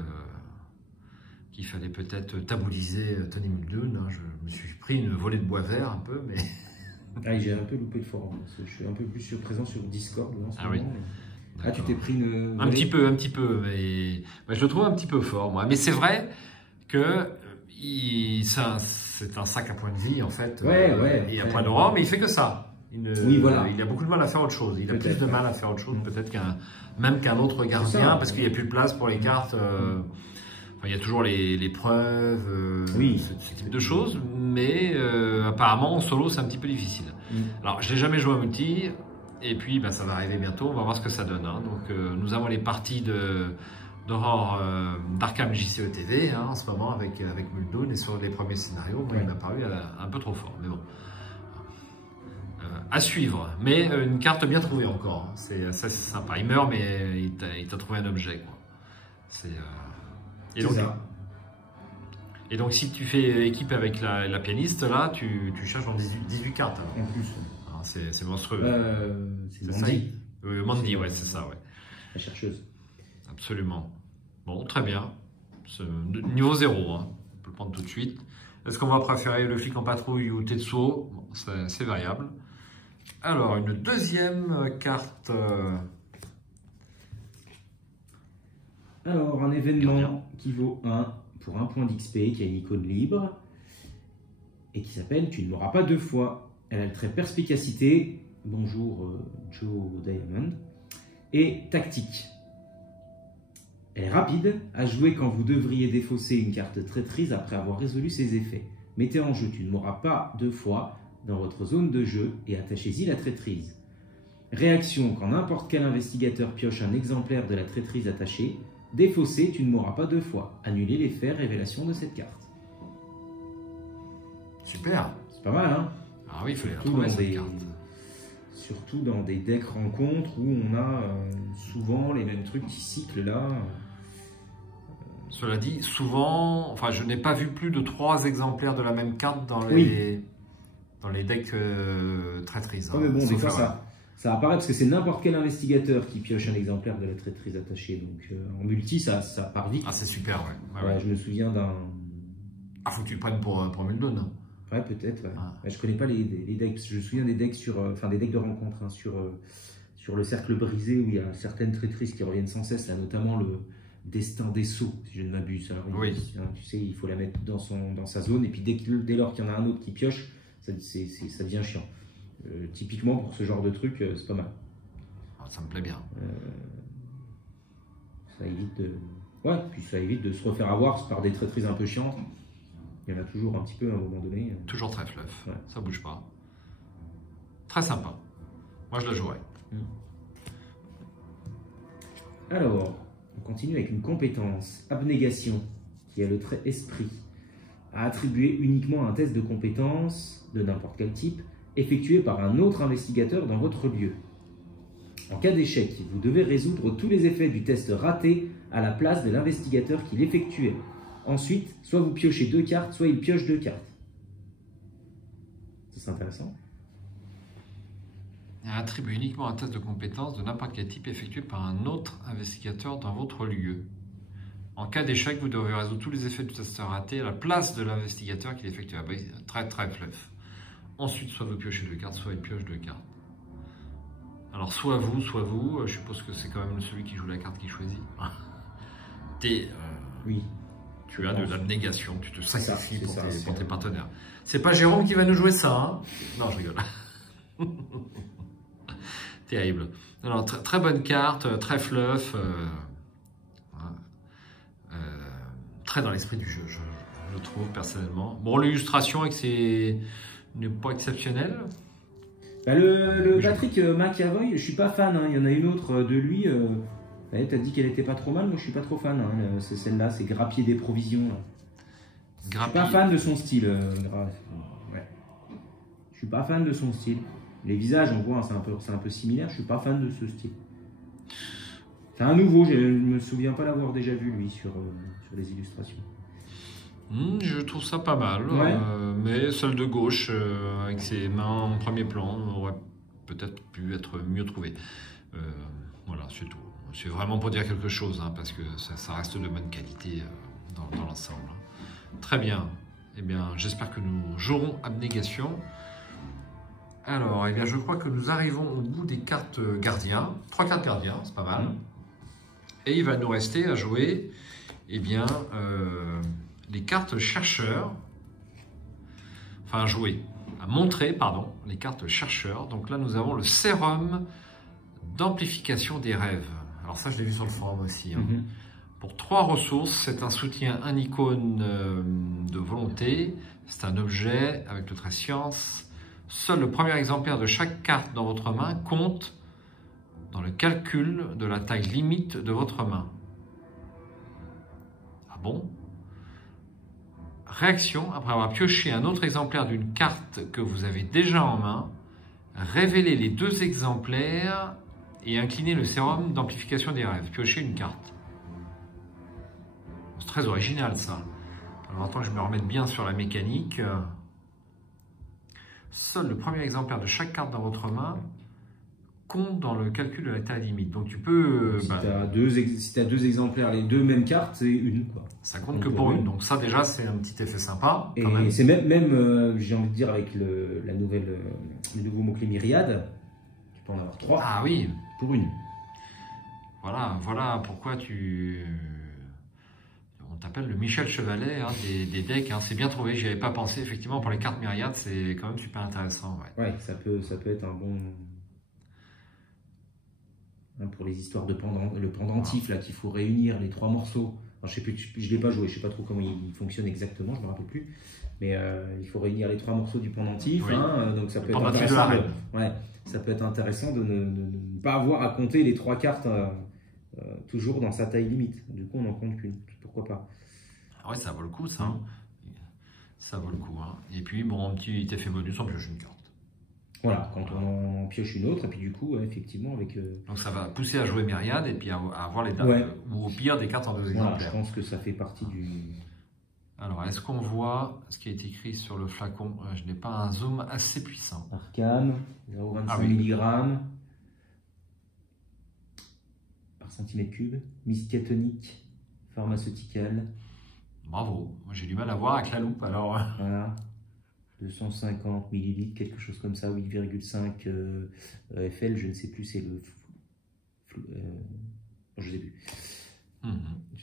peut-être tabouliser Tony Muldoon. Hein. Je me suis pris une volée de bois vert un peu, mais... j'ai un peu loupé le forum, parce que je suis un peu plus présent sur Discord en ce moment. Oui. Mais... tu t'es pris une... Un petit peu, mais je le trouve un petit peu fort, moi. Mais c'est vrai que c'est un sac à points de vie, en fait. Et à points d'aurore, mais il fait que ça. Il a beaucoup de mal à faire autre chose. Il a plus de mal à faire autre chose, peut-être qu'un autre gardien, parce qu'il n'y a plus de place pour les cartes... il y a toujours les preuves, ce type de choses, mais apparemment en solo c'est un petit peu difficile. Alors je n'ai jamais joué à multi, et puis ça va arriver bientôt, on va voir ce que ça donne. Hein. Donc nous avons les parties d'Aurore d'Arkham JCE TV hein, en ce moment avec Muldoon, et sur les premiers scénarios, il m'a paru un peu trop fort, mais bon. À suivre, mais une carte bien trouvée encore, hein. C'est sympa. Il meurt, mais il t'a trouvé un objet, quoi. Et donc, si tu fais équipe avec la pianiste, là, tu cherches dans 18 cartes. Alors. En plus. C'est monstrueux. C'est Mandy. Mandy, ouais, c'est ça, ouais. La chercheuse. Absolument. Bon, très bien. Niveau 0, hein. On peut le prendre tout de suite. Est-ce qu'on va préférer le flic en patrouille ou Tetsuo? Bon, c'est variable. Alors, une deuxième carte... Alors, un événement qui vaut 1 pour 1 point d'XP, qui a une icône libre, et qui s'appelle « Tu ne m'auras pas 2 fois ». Elle a le trait perspicacité, bonjour Joe Diamond, et tactique. Elle est rapide, à jouer quand vous devriez défausser une carte traîtrise après avoir résolu ses effets. Mettez en jeu « Tu ne m'auras pas 2 fois » dans votre zone de jeu et attachez-y la traîtrise. Réaction, quand n'importe quel investigateur pioche un exemplaire de la traîtrise attachée, défausser, tu ne m'auras pas 2 fois. Annuler l'effet révélation de cette carte. Super. C'est pas mal, hein? Ah oui, il fallait la trouver cette carte. surtout dans des decks rencontres où on a souvent les mêmes trucs qui cyclent là. Cela dit, souvent, enfin, je n'ai pas vu plus de 3 exemplaires de la même carte dans les decks traîtrises. Oui, mais bon, des fois ça apparaît parce que c'est n'importe quel investigateur qui pioche un exemplaire de la traîtrise attachée. Donc en multi, ça part vite. Ah, c'est super, ouais. Ouais, je me souviens d'un. Ah, faut que tu le prennes pour Muldoon. Ouais, peut-être. Ouais. Ah. Je connais pas les decks. Je me souviens des decks des decks de rencontre hein, sur le cercle brisé où il y a certaines traîtrises qui reviennent sans cesse, là, notamment le Destin des Sceaux, si je ne m'abuse. Oui. Tu sais, il faut la mettre dans sa zone et puis dès lors qu'il y en a un autre qui pioche, ça devient chiant. Typiquement pour ce genre de truc, c'est pas mal. Ah, ça me plaît bien. Ça évite de se refaire avoir par des traîtrises un peu chiantes. Il y en a toujours un petit peu à un moment donné. Toujours très fluff, ouais. Ça bouge pas. Très sympa. Moi je la jouerai. Alors, on continue avec une compétence, abnégation, qui a le trait esprit, à attribuer uniquement un test de compétence de n'importe quel type, effectué par un autre investigateur dans votre lieu. En cas d'échec, vous devez résoudre tous les effets du test raté à la place de l'investigateur qui l'effectuait. Ensuite, soit vous piochez 2 cartes, soit il pioche 2 cartes. C'est intéressant. Attribue uniquement un test de compétence de n'importe quel type effectué par un autre investigateur dans votre lieu. En cas d'échec, vous devrez résoudre tous les effets du test raté à la place de l'investigateur qui l'effectue. Ah, très très fluff. Ensuite, soit vous piochez 2 cartes, soit il pioche 2 cartes. Alors, soit vous, je suppose que c'est quand même celui qui joue la carte qui choisit. Oui. Tu as de l'abnégation, tu te sacrifies pour tes partenaires. C'est pas Jérôme qui va nous jouer ça, hein? Non, je rigole. Terrible. Alors, très bonne carte, très fluff. Très dans l'esprit du jeu, je trouve, personnellement. Bon, l'illustration, n'est pas exceptionnelle. Bah, le Patrick McAvoy, je suis pas fan. Hein. Il y en a une autre de lui. Tu as dit qu'elle était pas trop mal, moi je suis pas trop fan. Hein. C'est celle-là, c'est Grappier des provisions. Je suis pas fan de son style. Ouais. Je suis pas fan de son style. Les visages, on voit, c'est un peu similaire. Je suis pas fan de ce style. C'est un nouveau. Je me souviens pas l'avoir déjà vu lui sur les illustrations. Je trouve ça pas mal, ouais. Mais celle de gauche, avec ses mains en premier plan, aurait peut-être pu être mieux trouvée. Voilà, c'est tout. C'est vraiment pour dire quelque chose, hein, parce que ça reste de bonne qualité dans l'ensemble. Très bien. Eh bien, j'espère que nous jouerons Abnégation. Alors, eh bien, je crois que nous arrivons au bout des cartes gardiens. 3 cartes gardiens, c'est pas mal. Et il va nous rester à jouer, eh bien, les cartes chercheurs. Enfin, à montrer, pardon, les cartes chercheurs. Donc là, nous avons le sérum d'amplification des rêves. Alors ça, je l'ai vu sur le forum aussi. Hein. Pour 3 ressources, c'est un soutien, un icône de volonté. C'est un objet avec le trait science. Seul le premier exemplaire de chaque carte dans votre main compte dans le calcul de la taille limite de votre main. Ah bon? Réaction, après avoir pioché un autre exemplaire d'une carte que vous avez déjà en main, révélez les 2 exemplaires et inclinez le sérum d'amplification des rêves. Piochez une carte. C'est très original ça. Alors attends que je me remette bien sur la mécanique. Seul le premier exemplaire de chaque carte dans votre main compte dans le calcul de la taille limite. Donc tu peux... Si tu as 2 exemplaires, les 2 mêmes cartes, c'est une. Quoi. Ça compte que pour une. Donc ça déjà, c'est un petit effet sympa. Et c'est même j'ai envie de dire, avec le nouveau mot-clé Myriade, tu peux en avoir 3. Ah oui. Pour une. Voilà pourquoi on t'appelle le Michel Chevalet hein, des decks. Hein. C'est bien trouvé, j'y avais pas pensé. Effectivement, pour les cartes Myriade, c'est quand même super intéressant. Ouais, ça peut être un bon... Pour les histoires de le pendentif, là, qu'il faut réunir les 3 morceaux. Alors, je ne l'ai pas joué, je ne sais pas trop comment il fonctionne exactement, je ne me rappelle plus. Mais il faut réunir les 3 morceaux du pendentif. Oui. Hein, donc ça peut être intéressant. Ça peut être intéressant de ne pas avoir à compter les 3 cartes toujours dans sa taille limite. Du coup, on n'en compte qu'une. Pourquoi pas? Ah ouais, ça vaut le coup, ça. Ça vaut le coup. Hein. Et puis, bon, un petit effet bonus, on pioche une carte. Voilà, quand on en pioche une autre, et puis du coup, ouais, effectivement, avec... Donc ça va pousser à jouer Myriade et puis à avoir les dates, Ouais. ou au pire des cartes en 2 Voilà, exemplaires. je pense que ça fait partie du... Alors, est-ce qu'on voit ce qui est écrit sur le flacon? Je n'ai pas un zoom assez puissant. Arcane, 0,25 Ah oui. mg par centimètre cube, Miskatonic pharmaceutical. Bravo, moi j'ai du mal à voir avec la loupe alors. Voilà, 250 millilitres, quelque chose comme ça, 8,5 FL, je ne sais plus, c'est le... je ne sais plus.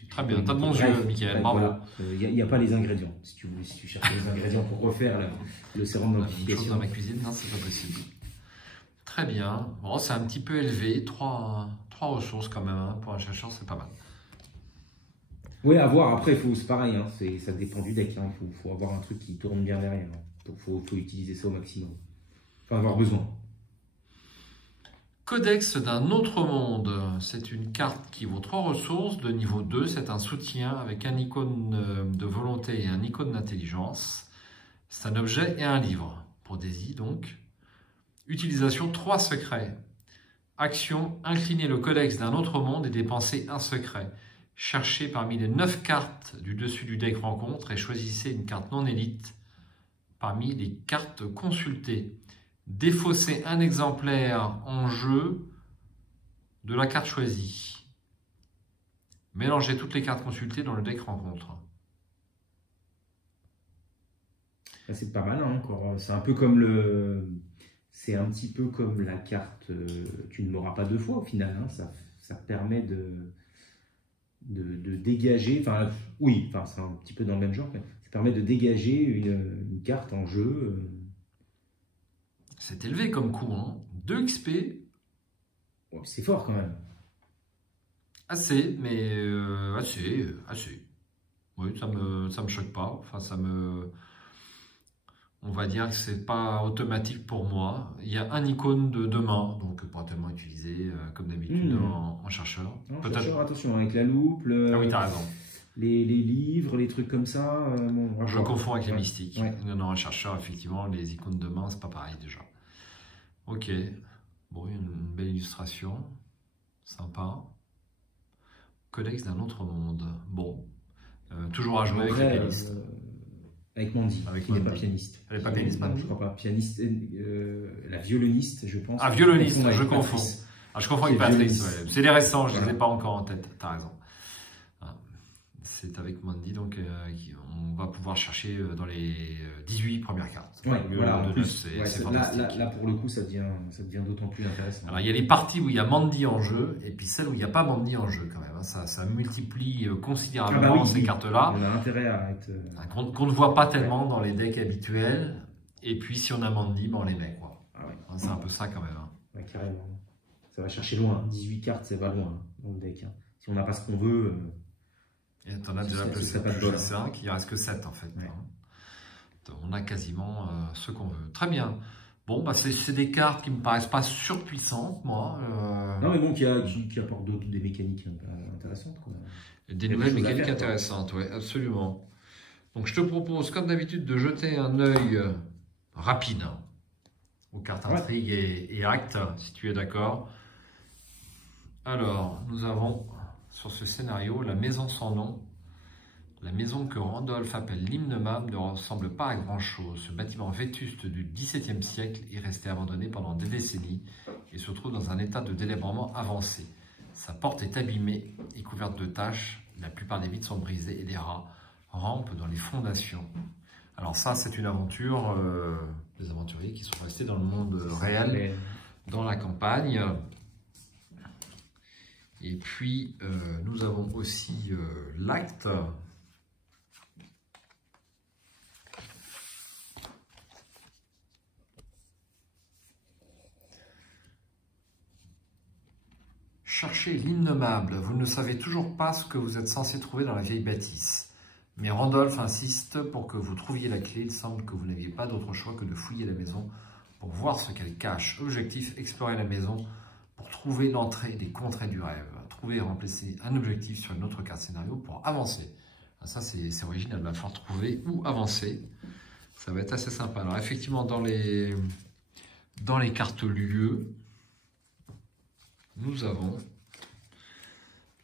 Très bien, t'as de bons yeux, Mickaël, bravo. Il n'y a pas les ingrédients, si tu cherches les ingrédients pour refaire le sérum d'amplification. Une chose dans ma cuisine, non, c'est pas possible. Très bien, bon, c'est un petit peu élevé, 3 ressources quand même, hein. Pour un chercheur, c'est pas mal. Oui, à voir, après, c'est pareil, hein, ça dépend du deck, hein. Il faut avoir un truc qui tourne bien derrière, hein. Faut utiliser ça au maximum. Il faut avoir besoin. Codex d'un autre monde, c'est une carte qui vaut 3 ressources de niveau 2, c'est un soutien avec un icône de volonté et un icône d'intelligence. C'est un objet et un livre, pour Daisy donc. Utilisation 3 secrets. Action, incliner le codex d'un autre monde et dépenser un secret. Cherchez parmi les 9 cartes du dessus du deck rencontre et choisissez une carte non élite parmi les cartes consultées. Défaussez un exemplaire en jeu de la carte choisie. Mélangez toutes les cartes consultées dans le deck rencontre. C'est pas mal, hein, encore. C'est un peu comme le... C'est un petit peu comme la carte tu ne l'auras pas 2 fois au final. Hein. Ça permet de dégager... Enfin, oui, enfin, c'est un petit peu dans le même genre. Mais ça permet de dégager une carte en jeu. C'est élevé comme coup, hein. 2 XP. Ouais, c'est fort quand même. Assez, mais assez. Oui, ça me choque pas. Enfin, on va dire que c'est pas automatique pour moi. Il y a un icône de main, donc pas tellement utilisé comme d'habitude en chercheur. Chercheur, attention, avec la loupe, ah oui, t'as raison. Les livres, les trucs comme ça. Bon, je confonds avec les mystiques. Ouais. Non, un chercheur, effectivement, les icônes de main, c'est pas pareil déjà. Ok. Bon, une belle illustration. Sympa. Codex d'un autre monde. Bon. Toujours à jouer avec les pianistes. Avec Mandy, qui n'est pas pianiste. Elle n'est pas pianiste, Mandy? Je crois pas. Pianiste, la violoniste, je pense. Ah, violoniste, je confonds. Ah, je confonds avec Patrice. Ouais. C'est les récents, je ne les ai pas encore en tête. T'as raison. C'est avec Mandy, donc on va pouvoir chercher dans les 18 premières cartes. Ouais, voilà, c'est fantastique. Là, pour le coup, ça devient d'autant plus intéressant. Alors, il y a les parties où il y a Mandy en jeu, et puis celles où il n'y a pas Mandy en jeu, quand même. Hein. Ça multiplie considérablement ces cartes-là. On a intérêt à être... Qu'on ne voit pas tellement dans les decks habituels. Et puis, si on a Mandy, on les met, quoi. Ah ouais. C'est un peu ça, quand même. Hein. Ouais, carrément. Ça va chercher loin. 18 cartes, ça va loin dans le deck. Hein. Si on n'a pas ce qu'on veut... Et t'en as déjà plus 5, il ne reste que 7 en fait. Ouais. On a quasiment ce qu'on veut. Très bien. Bon, bah c'est des cartes qui ne me paraissent pas surpuissantes, moi. Non, mais bon, qui apportent des mécaniques intéressantes. Quoi. Des nouvelles mécaniques intéressantes, oui, absolument. Donc je te propose, comme d'habitude, de jeter un œil rapide aux cartes intrigue et actes, si tu es d'accord. Alors, nous avons... sur ce scénario, la maison sans nom, la maison que Randolph appelle l'Hymne-Mab ne ressemble pas à grand-chose. Ce bâtiment vétuste du XVIIe siècle est resté abandonné pendant des décennies et se trouve dans un état de délabrement avancé. Sa porte est abîmée et couverte de taches, la plupart des vitres sont brisées et des rats rampent dans les fondations. Alors ça, c'est une aventure des aventuriers qui sont restés dans le monde réel, dans la campagne. Et puis, nous avons aussi l'acte. Cherchez l'innommable. Vous ne savez toujours pas ce que vous êtes censé trouver dans la vieille bâtisse. Mais Randolph insiste pour que vous trouviez la clé. Il semble que vous n'aviez pas d'autre choix que de fouiller la maison pour voir ce qu'elle cache. Objectif, explorer la maison pour trouver l'entrée des contrées du rêve. Trouver et remplacer un objectif sur une autre carte scénario pour avancer. Ça, c'est original. Il va falloir trouver ou avancer. Ça va être assez sympa. Alors, effectivement, dans les dans les cartes lieux, nous avons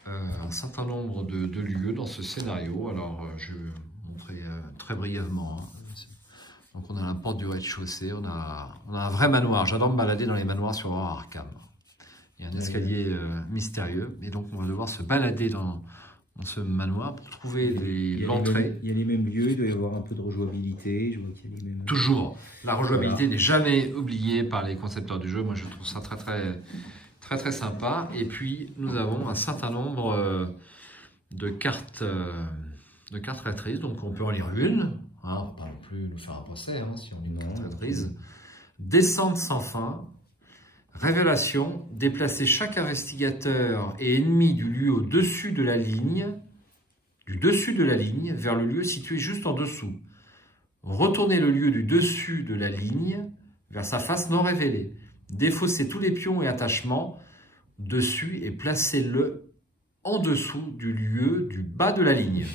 un certain nombre de lieux dans ce scénario. Alors, je vais vous montrer très brièvement. Donc, on a la porte du rez-de-chaussée, on a un vrai manoir. J'adore me balader dans les manoirs sur Arkham. Il y a un escalier mystérieux, et donc on va devoir se balader dans ce manoir pour trouver l'entrée. Il y a les mêmes lieux, il doit y avoir un peu de rejouabilité. Je vois qu'il y a les mêmes... Toujours, la rejouabilité n'est jamais oubliée par les concepteurs du jeu. Moi, je trouve ça très sympa. Et puis, nous avons un certain nombre de cartes traîtrises. Donc, on peut en lire une. Hein, on ne va pas non plus nous faire un procès hein, si on lit une carte traîtrise. Descente sans fin. Révélation, déplacer chaque investigateur et ennemi du lieu au-dessus de la ligne, vers le lieu situé juste en dessous. Retournez le lieu du dessus de la ligne vers sa face non révélée. Défaussez tous les pions et attachements dessus et placez-le en dessous du lieu du bas de la ligne.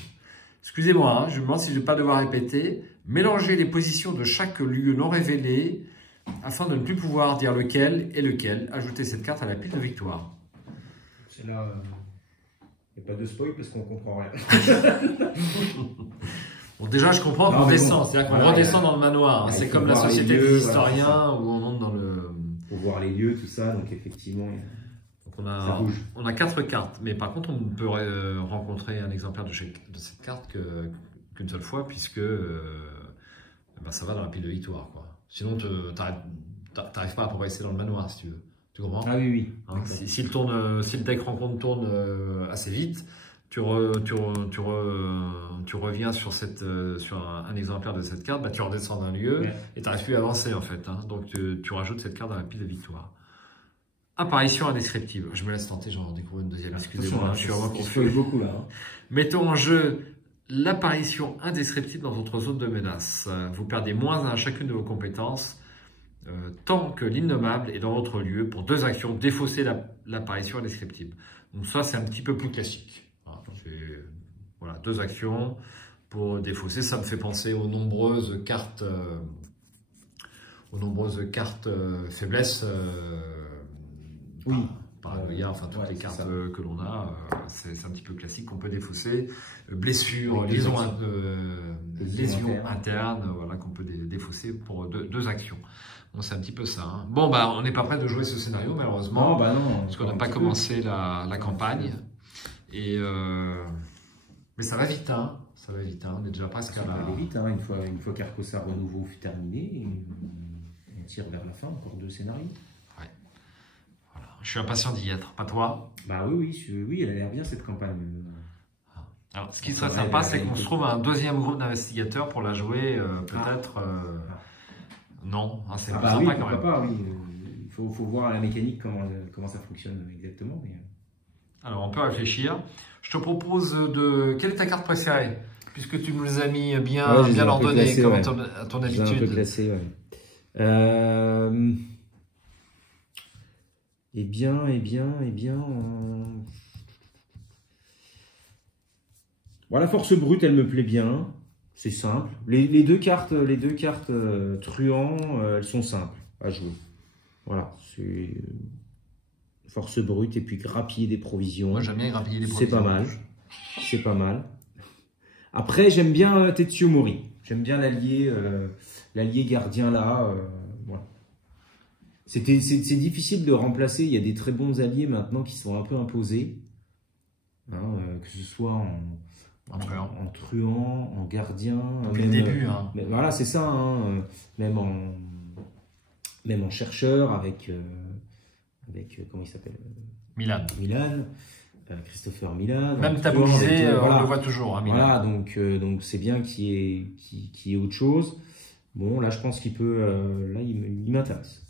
Excusez-moi, hein, je me demande si je ne vais pas devoir répéter. Mélangez les positions de chaque lieu non révélé afin de ne plus pouvoir dire lequel est lequel. Ajoutez cette carte à la pile de victoire. C'est là, il n'y a pas de spoil parce qu'on ne comprend rien. Bon, déjà, je comprends qu'on descend, c'est-à-dire qu'on redescend dans le manoir. C'est comme la société des historiens où on monte dans le... Pour voir les lieux, tout ça, donc effectivement... Donc on a 4 cartes, mais par contre, on ne peut rencontrer un exemplaire de cette carte qu'une seule fois, puisque ça va dans la pile de victoire, quoi. Sinon, tu n'arrives pas à progresser dans le manoir, si tu veux. Tu comprends? Ah oui, oui. Hein, si le deck rencontre tourne assez vite, tu reviens sur un exemplaire de cette carte, tu redescends d'un lieu et tu n'arrives plus à avancer, en fait. Hein. Donc, tu rajoutes cette carte dans la pile de victoire. Apparition indescriptible. Je me laisse tenter, j'en découvre une deuxième. Excusez-moi, je suis vraiment confus. Beaucoup là. Hein. Mettons en jeu l'apparition indescriptible dans votre zone de menace. Vous perdez -1 à chacune de vos compétences tant que l'innommable est dans votre lieu. Pour 2 actions, défausser l'apparition indescriptible. Donc ça, c'est un petit peu plus classique. Voilà, 2 actions pour défausser. Ça me fait penser aux nombreuses cartes faiblesses. Oui. Enfin toutes les cartes que l'on a, c'est un petit peu classique qu'on peut défausser. Blessure, lésion interne, voilà, qu'on peut défausser pour 2 actions. Donc c'est un petit peu ça. Hein. Bon, on n'est pas prêt de jouer ce scénario, malheureusement, non, parce qu'on n'a pas commencé la campagne. Et, mais ça va vite, hein. Ça va vite, hein. On est déjà presque à la... Ça va aller vite, hein. Une fois qu'Arcosa Renouveau fut terminé, on tire vers la fin, encore 2 scénarios. Je suis impatient d'y être, pas toi? Bah oui, elle a l'air bien cette campagne. Alors, ce qui serait sympa, c'est qu'on se trouve un deuxième groupe d'investigateurs pour la jouer, peut-être. Non, c'est sympa quand même. Pas, oui. Il faut voir la mécanique, comment ça fonctionne exactement. Mais... Alors, on peut réfléchir. Je te propose de... Quelle est ta carte préférée? Puisque tu nous les as mis bien ordonnées, comme à ton habitude. Un peu classé, ouais. Eh bien. Bon, la force brute, elle me plaît bien. C'est simple. Les deux cartes truands, elles sont simples à jouer. Voilà, c'est force brute et puis grappiller des provisions. Moi, j'aime bien grappiller des provisions. C'est pas mal. Après, j'aime bien Tetsuo Mori. J'aime bien l'allié gardien là. Voilà. C'est difficile de remplacer. Il y a des très bons alliés maintenant qui sont un peu imposés. Hein, que ce soit en truand, en gardien. Depuis le début. Hein. Voilà, c'est ça. Hein, même en chercheur avec comment il s'appelle, Milan. Christopher Milan. Même tabolisé, on le voit toujours. Hein, Milan. Voilà, donc c'est bien qu'il y ait autre chose. Bon, là, je pense qu'il peut... là, il m'intéresse.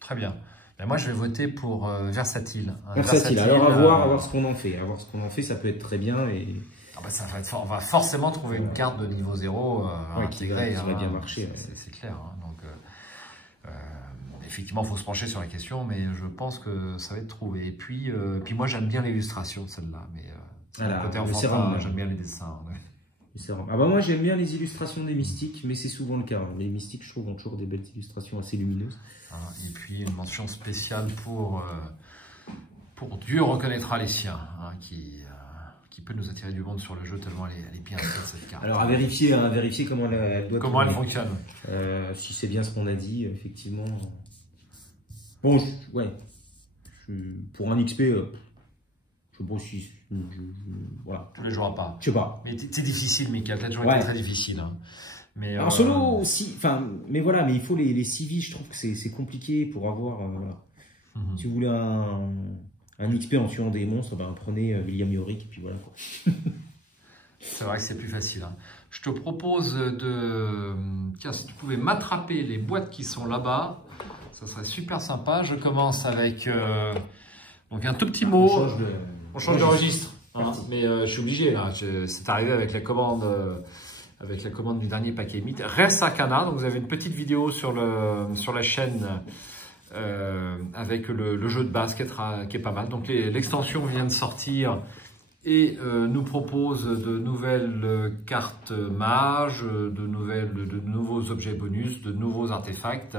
Très bien. Ben moi, je vais voter pour Versatile. Versatile. Alors, à voir ce qu'on en fait. Ça peut être très bien. Et... Ah ben, on va forcément trouver une carte de niveau 0 intégrée. Qui va bien marcher. C'est clair. Hein, donc, effectivement, il faut se pencher sur la question, mais je pense que ça va être trouvé. Et puis moi, j'aime bien l'illustration, celle-là. Mais côté enfant, j'aime bien les dessins. Ouais. Ah bah moi j'aime bien les illustrations des mystiques, mais c'est souvent le cas. Les mystiques, je trouve, ont toujours des belles illustrations assez lumineuses. Et puis une mention spéciale pour Dieu reconnaîtra les siens, hein, qui peut nous attirer du monde sur le jeu tellement elle est bien faite cette carte. Alors à vérifier comment elle fonctionne. Si c'est bien ce qu'on a dit, effectivement. Bon, ouais. Pour un XP, je sais pas si. Voilà. Tu les joueras pas. Je sais pas. Mais c'est difficile, mais qui a peut-être joué très difficile. Hein. Mais, en solo aussi, mais voilà, mais il faut les CV, je trouve que c'est compliqué pour avoir. Voilà. Si vous voulez un XP en tuant des monstres, ben, prenez William Yorick et puis voilà. C'est vrai que c'est plus facile. Hein. Je te propose de. Tiens, si tu pouvais m'attraper les boîtes qui sont là-bas, ça serait super sympa. Je commence avec donc un tout petit mot. On change de registre. Hein, mais je suis obligé là. C'est arrivé avec la commande. Du dernier paquet mythe. Res Arcana, donc vous avez une petite vidéo sur la chaîne avec le jeu de base qui est pas mal. Donc l'extension vient de sortir et nous propose de nouvelles cartes mages, de nouveaux objets bonus, de nouveaux artefacts,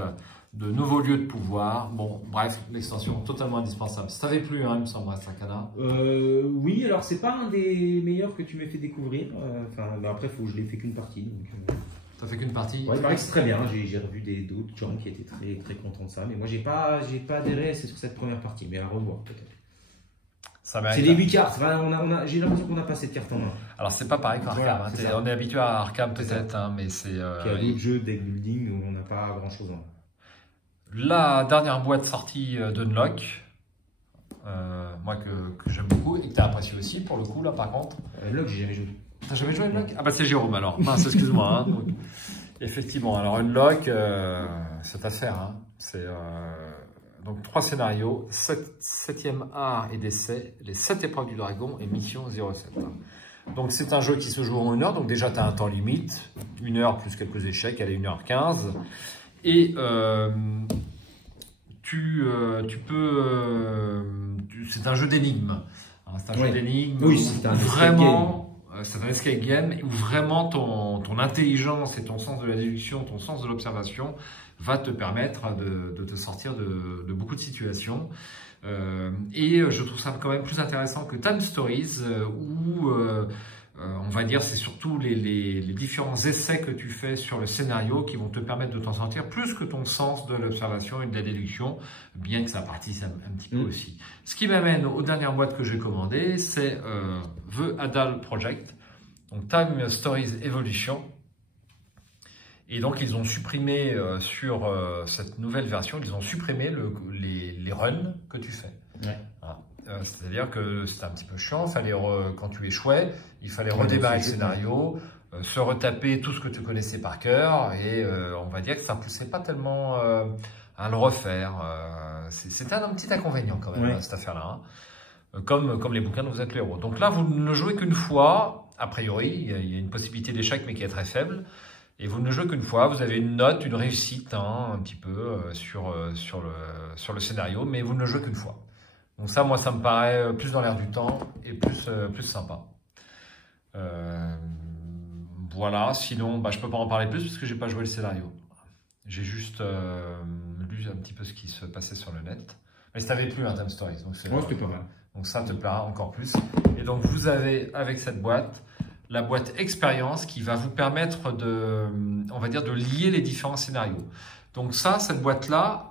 de nouveaux lieux de pouvoir. Bon, bref, l'extension totalement indispensable. Ça t'avait plu, hein, il me semble, Res Arcana. Oui, alors c'est pas un des meilleurs que tu m'as fait découvrir. Après, je l'ai fait qu'une partie. T'as fait qu'une partie? Ouais, il paraît que c'est très bien. J'ai revu d'autres gens qui étaient très, très contents de ça. Mais moi, j'ai pas adhéré sur cette première partie. Mais à revoir, peut-être. C'est des 8 cartes. J'ai l'impression qu'on n'a pas cette carte en main. Alors, c'est pas pareil qu'Arkham. Voilà, on est habitué à Arkham, peut-être, hein, mais c'est. Il y a d'autres jeux deck building où on n'a pas grand-chose en main. La dernière boîte sortie d'Unlock, moi que j'aime beaucoup et que tu as apprécié aussi pour le coup là par contre. Unlock, j'ai jamais joué. T'as jamais joué Unlock? Ah bah c'est Jérôme alors, mince, excuse-moi. Hein. Donc, effectivement, alors Unlock, c'est à faire. Hein. C'est donc 3 scénarios, 7e art et d'essai, les 7 épreuves du dragon et mission 07. Donc c'est un jeu qui se joue en 1 heure, donc déjà tu as un temps limite, 1 heure plus quelques échecs, elle est 1h15. Et tu peux... c'est un jeu d'énigmes. C'est un jeu d'énigmes oui, c'est un vraiment... C'est un escape game où vraiment ton intelligence et ton sens de la déduction, ton sens de l'observation va te permettre de te sortir de beaucoup de situations. Et je trouve ça quand même plus intéressant que Time Stories où... on va dire c'est surtout les différents essais que tu fais sur le scénario qui vont te permettre de t'en sortir plus que ton sens de l'observation et de la déduction, bien que ça partisse un petit peu aussi. Ce qui m'amène aux dernières boîtes que j'ai commandées, c'est The Adal Project, donc Time Stories Evolution. Et donc ils ont supprimé sur cette nouvelle version, ils ont supprimé les runs que tu fais. Ouais. Voilà. C'est-à-dire que c'était un petit peu chiant, quand tu échouais, il fallait redémarrer le scénario, se retaper tout ce que tu connaissais par cœur, et on va dire que ça ne poussait pas tellement à le refaire. C'était un petit inconvénient quand même, cette affaire-là, hein. Comme les bouquins dont vous êtes le héros. Donc là, vous ne le jouez qu'une fois, a priori, il y a une possibilité d'échec, mais qui est très faible, et vous ne le jouez qu'une fois, vous avez une note, une réussite, hein, un petit peu sur le scénario, mais vous ne le jouez qu'une fois. Donc ça, moi, ça me paraît plus dans l'air du temps et plus sympa. Voilà, sinon, je ne peux pas en parler plus parce que je n'ai pas joué le scénario. J'ai juste lu un petit peu ce qui se passait sur le net. Mais ça t'avait plu, un Time Stories. Donc c'était pas mal. Donc ça te plaira encore plus. Et donc, vous avez, avec cette boîte, la boîte expérience qui va vous permettre on va dire, de lier les différents scénarios. Donc ça, cette boîte-là,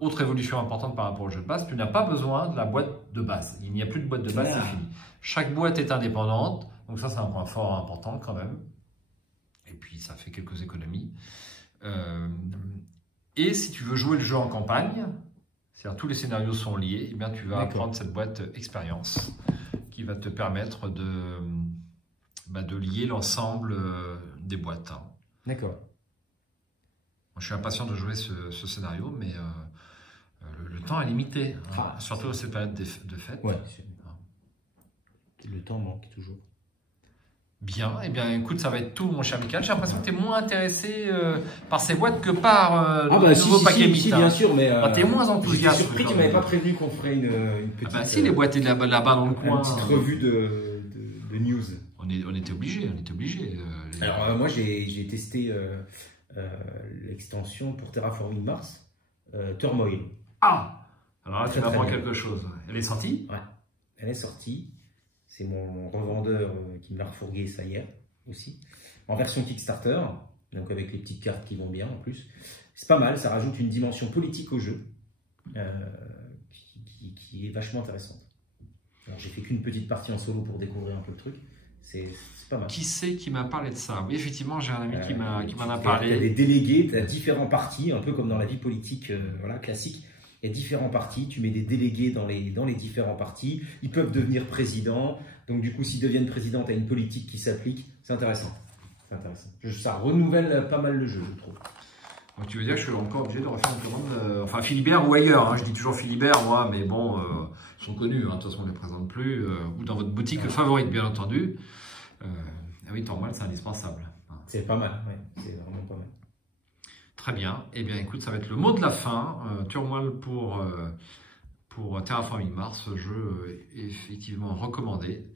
autre évolution importante par rapport au jeu de base, tu n'as pas besoin de la boîte de base. Il n'y a plus de boîte de base, c'est fini. Chaque boîte est indépendante, donc ça c'est un point fort important quand même. Et puis ça fait quelques économies. Et si tu veux jouer le jeu en campagne, c'est-à-dire tous les scénarios sont liés, eh bien tu vas prendre cette boîte expérience qui va te permettre de lier l'ensemble des boîtes. Hein. D'accord. Je suis impatient de jouer ce scénario, mais le temps est limité, hein, surtout à cette période de fête. Ouais, le temps manque toujours. Bien, eh bien écoute, ça va être tout mon cher Michael. J'ai l'impression que tu es moins intéressé par ces boîtes que par le nouveau paquet mythe. Si, bien sûr, mais tu es moins enthousiaste. Je suis surpris qu'il ne m'avait pas prévenu qu'on ferait une petite... si, les boîtes étaient là-bas dans le coin. Une petite revue de news. On était obligé. Alors moi j'ai testé l'extension pour Terraforming Mars, Turmoil. Ah, alors là tu Très, m'apprends très bien. quelque chose. Elle est sortie? Ouais, elle est sortie. C'est mon revendeur qui me l'a refourgué ça hier aussi. En version Kickstarter, donc avec les petites cartes qui vont bien en plus. C'est pas mal, ça rajoute une dimension politique au jeu qui est vachement intéressante. Alors j'ai fait qu'une petite partie en solo pour découvrir un peu le truc. C'est pas mal. Qui c'est qui m'a parlé de ça? Oui, effectivement, j'ai un ami qui m'en a Tu as parlé. des délégués, tu as différents partis, un peu comme dans la vie politique voilà, classique. Il y a différents partis, tu mets des délégués dans les différents partis, ils peuvent devenir présidents, donc du coup s'ils deviennent présidents, tu as une politique qui s'applique, c'est intéressant. Ça renouvelle pas mal le jeu, je trouve. Donc tu veux dire que je suis encore obligé de refaire une commande, enfin Philibert ou ailleurs, hein, je dis toujours Philibert moi, mais bon, ils sont connus, hein, de toute façon on ne les présente plus, ou dans votre boutique favorite bien entendu. Ah oui, Turmoil c'est indispensable. C'est pas mal, ouais, c'est vraiment pas mal. Très bien, eh bien écoute, ça va être le mot de la fin, Turmoil pour Terraforming Mars, ce jeu est effectivement recommandé.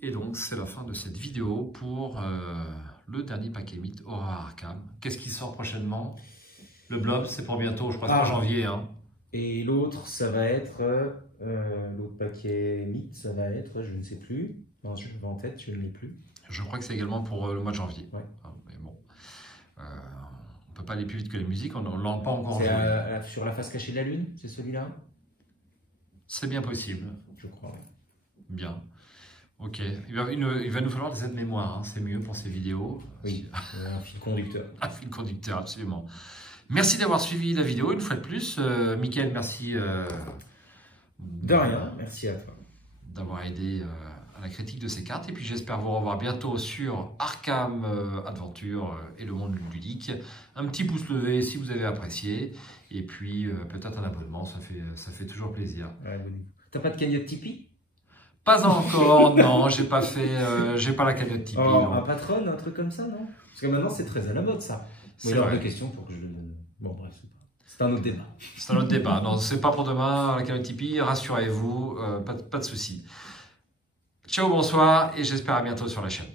Et donc c'est la fin de cette vidéo pour le dernier paquet mythe Horror Arkham. Qu'est-ce qui sort prochainement? Le Blob, c'est pour bientôt, je crois que c'est en janvier. Hein. Et l'autre, ça va être, l'autre paquet mythe, ça va être, je ne sais plus, non, je l'ai en tête, je ne l'ai plus. Je crois que c'est également pour le mois de janvier. Ouais. Mais bon, on ne peut pas aller plus vite que la musique, on ne l'a pas encore joué. C'est sur la face cachée de la Lune, c'est celui-là? C'est bien possible. Je crois, ouais. Bien. Ok, il va nous falloir des aides-mémoire, hein. C'est mieux pour ces vidéos. Oui, un fil conducteur. Un fil conducteur, absolument. Merci d'avoir suivi la vidéo une fois de plus. Mickaël, merci. De rien, merci à toi. D'avoir aidé à la critique de ces cartes. Et puis j'espère vous revoir bientôt sur Arkham Adventure et le monde ludique. Un petit pouce levé si vous avez apprécié. Et puis peut-être un abonnement, ça fait toujours plaisir. Ouais, t'as pas de cagnotte Tipeee? Pas encore, non, j'ai pas la cagnotte Tipeee. Oh, un patron, un truc comme ça, non? Parce que maintenant c'est très à la mode ça. C'est hors de question pour que je le donne. Bon bref, c'est un autre débat. C'est un autre débat. Non, c'est pas pour demain, la cagnotte Tipeee, rassurez-vous, pas de souci. Ciao, bonsoir et j'espère à bientôt sur la chaîne.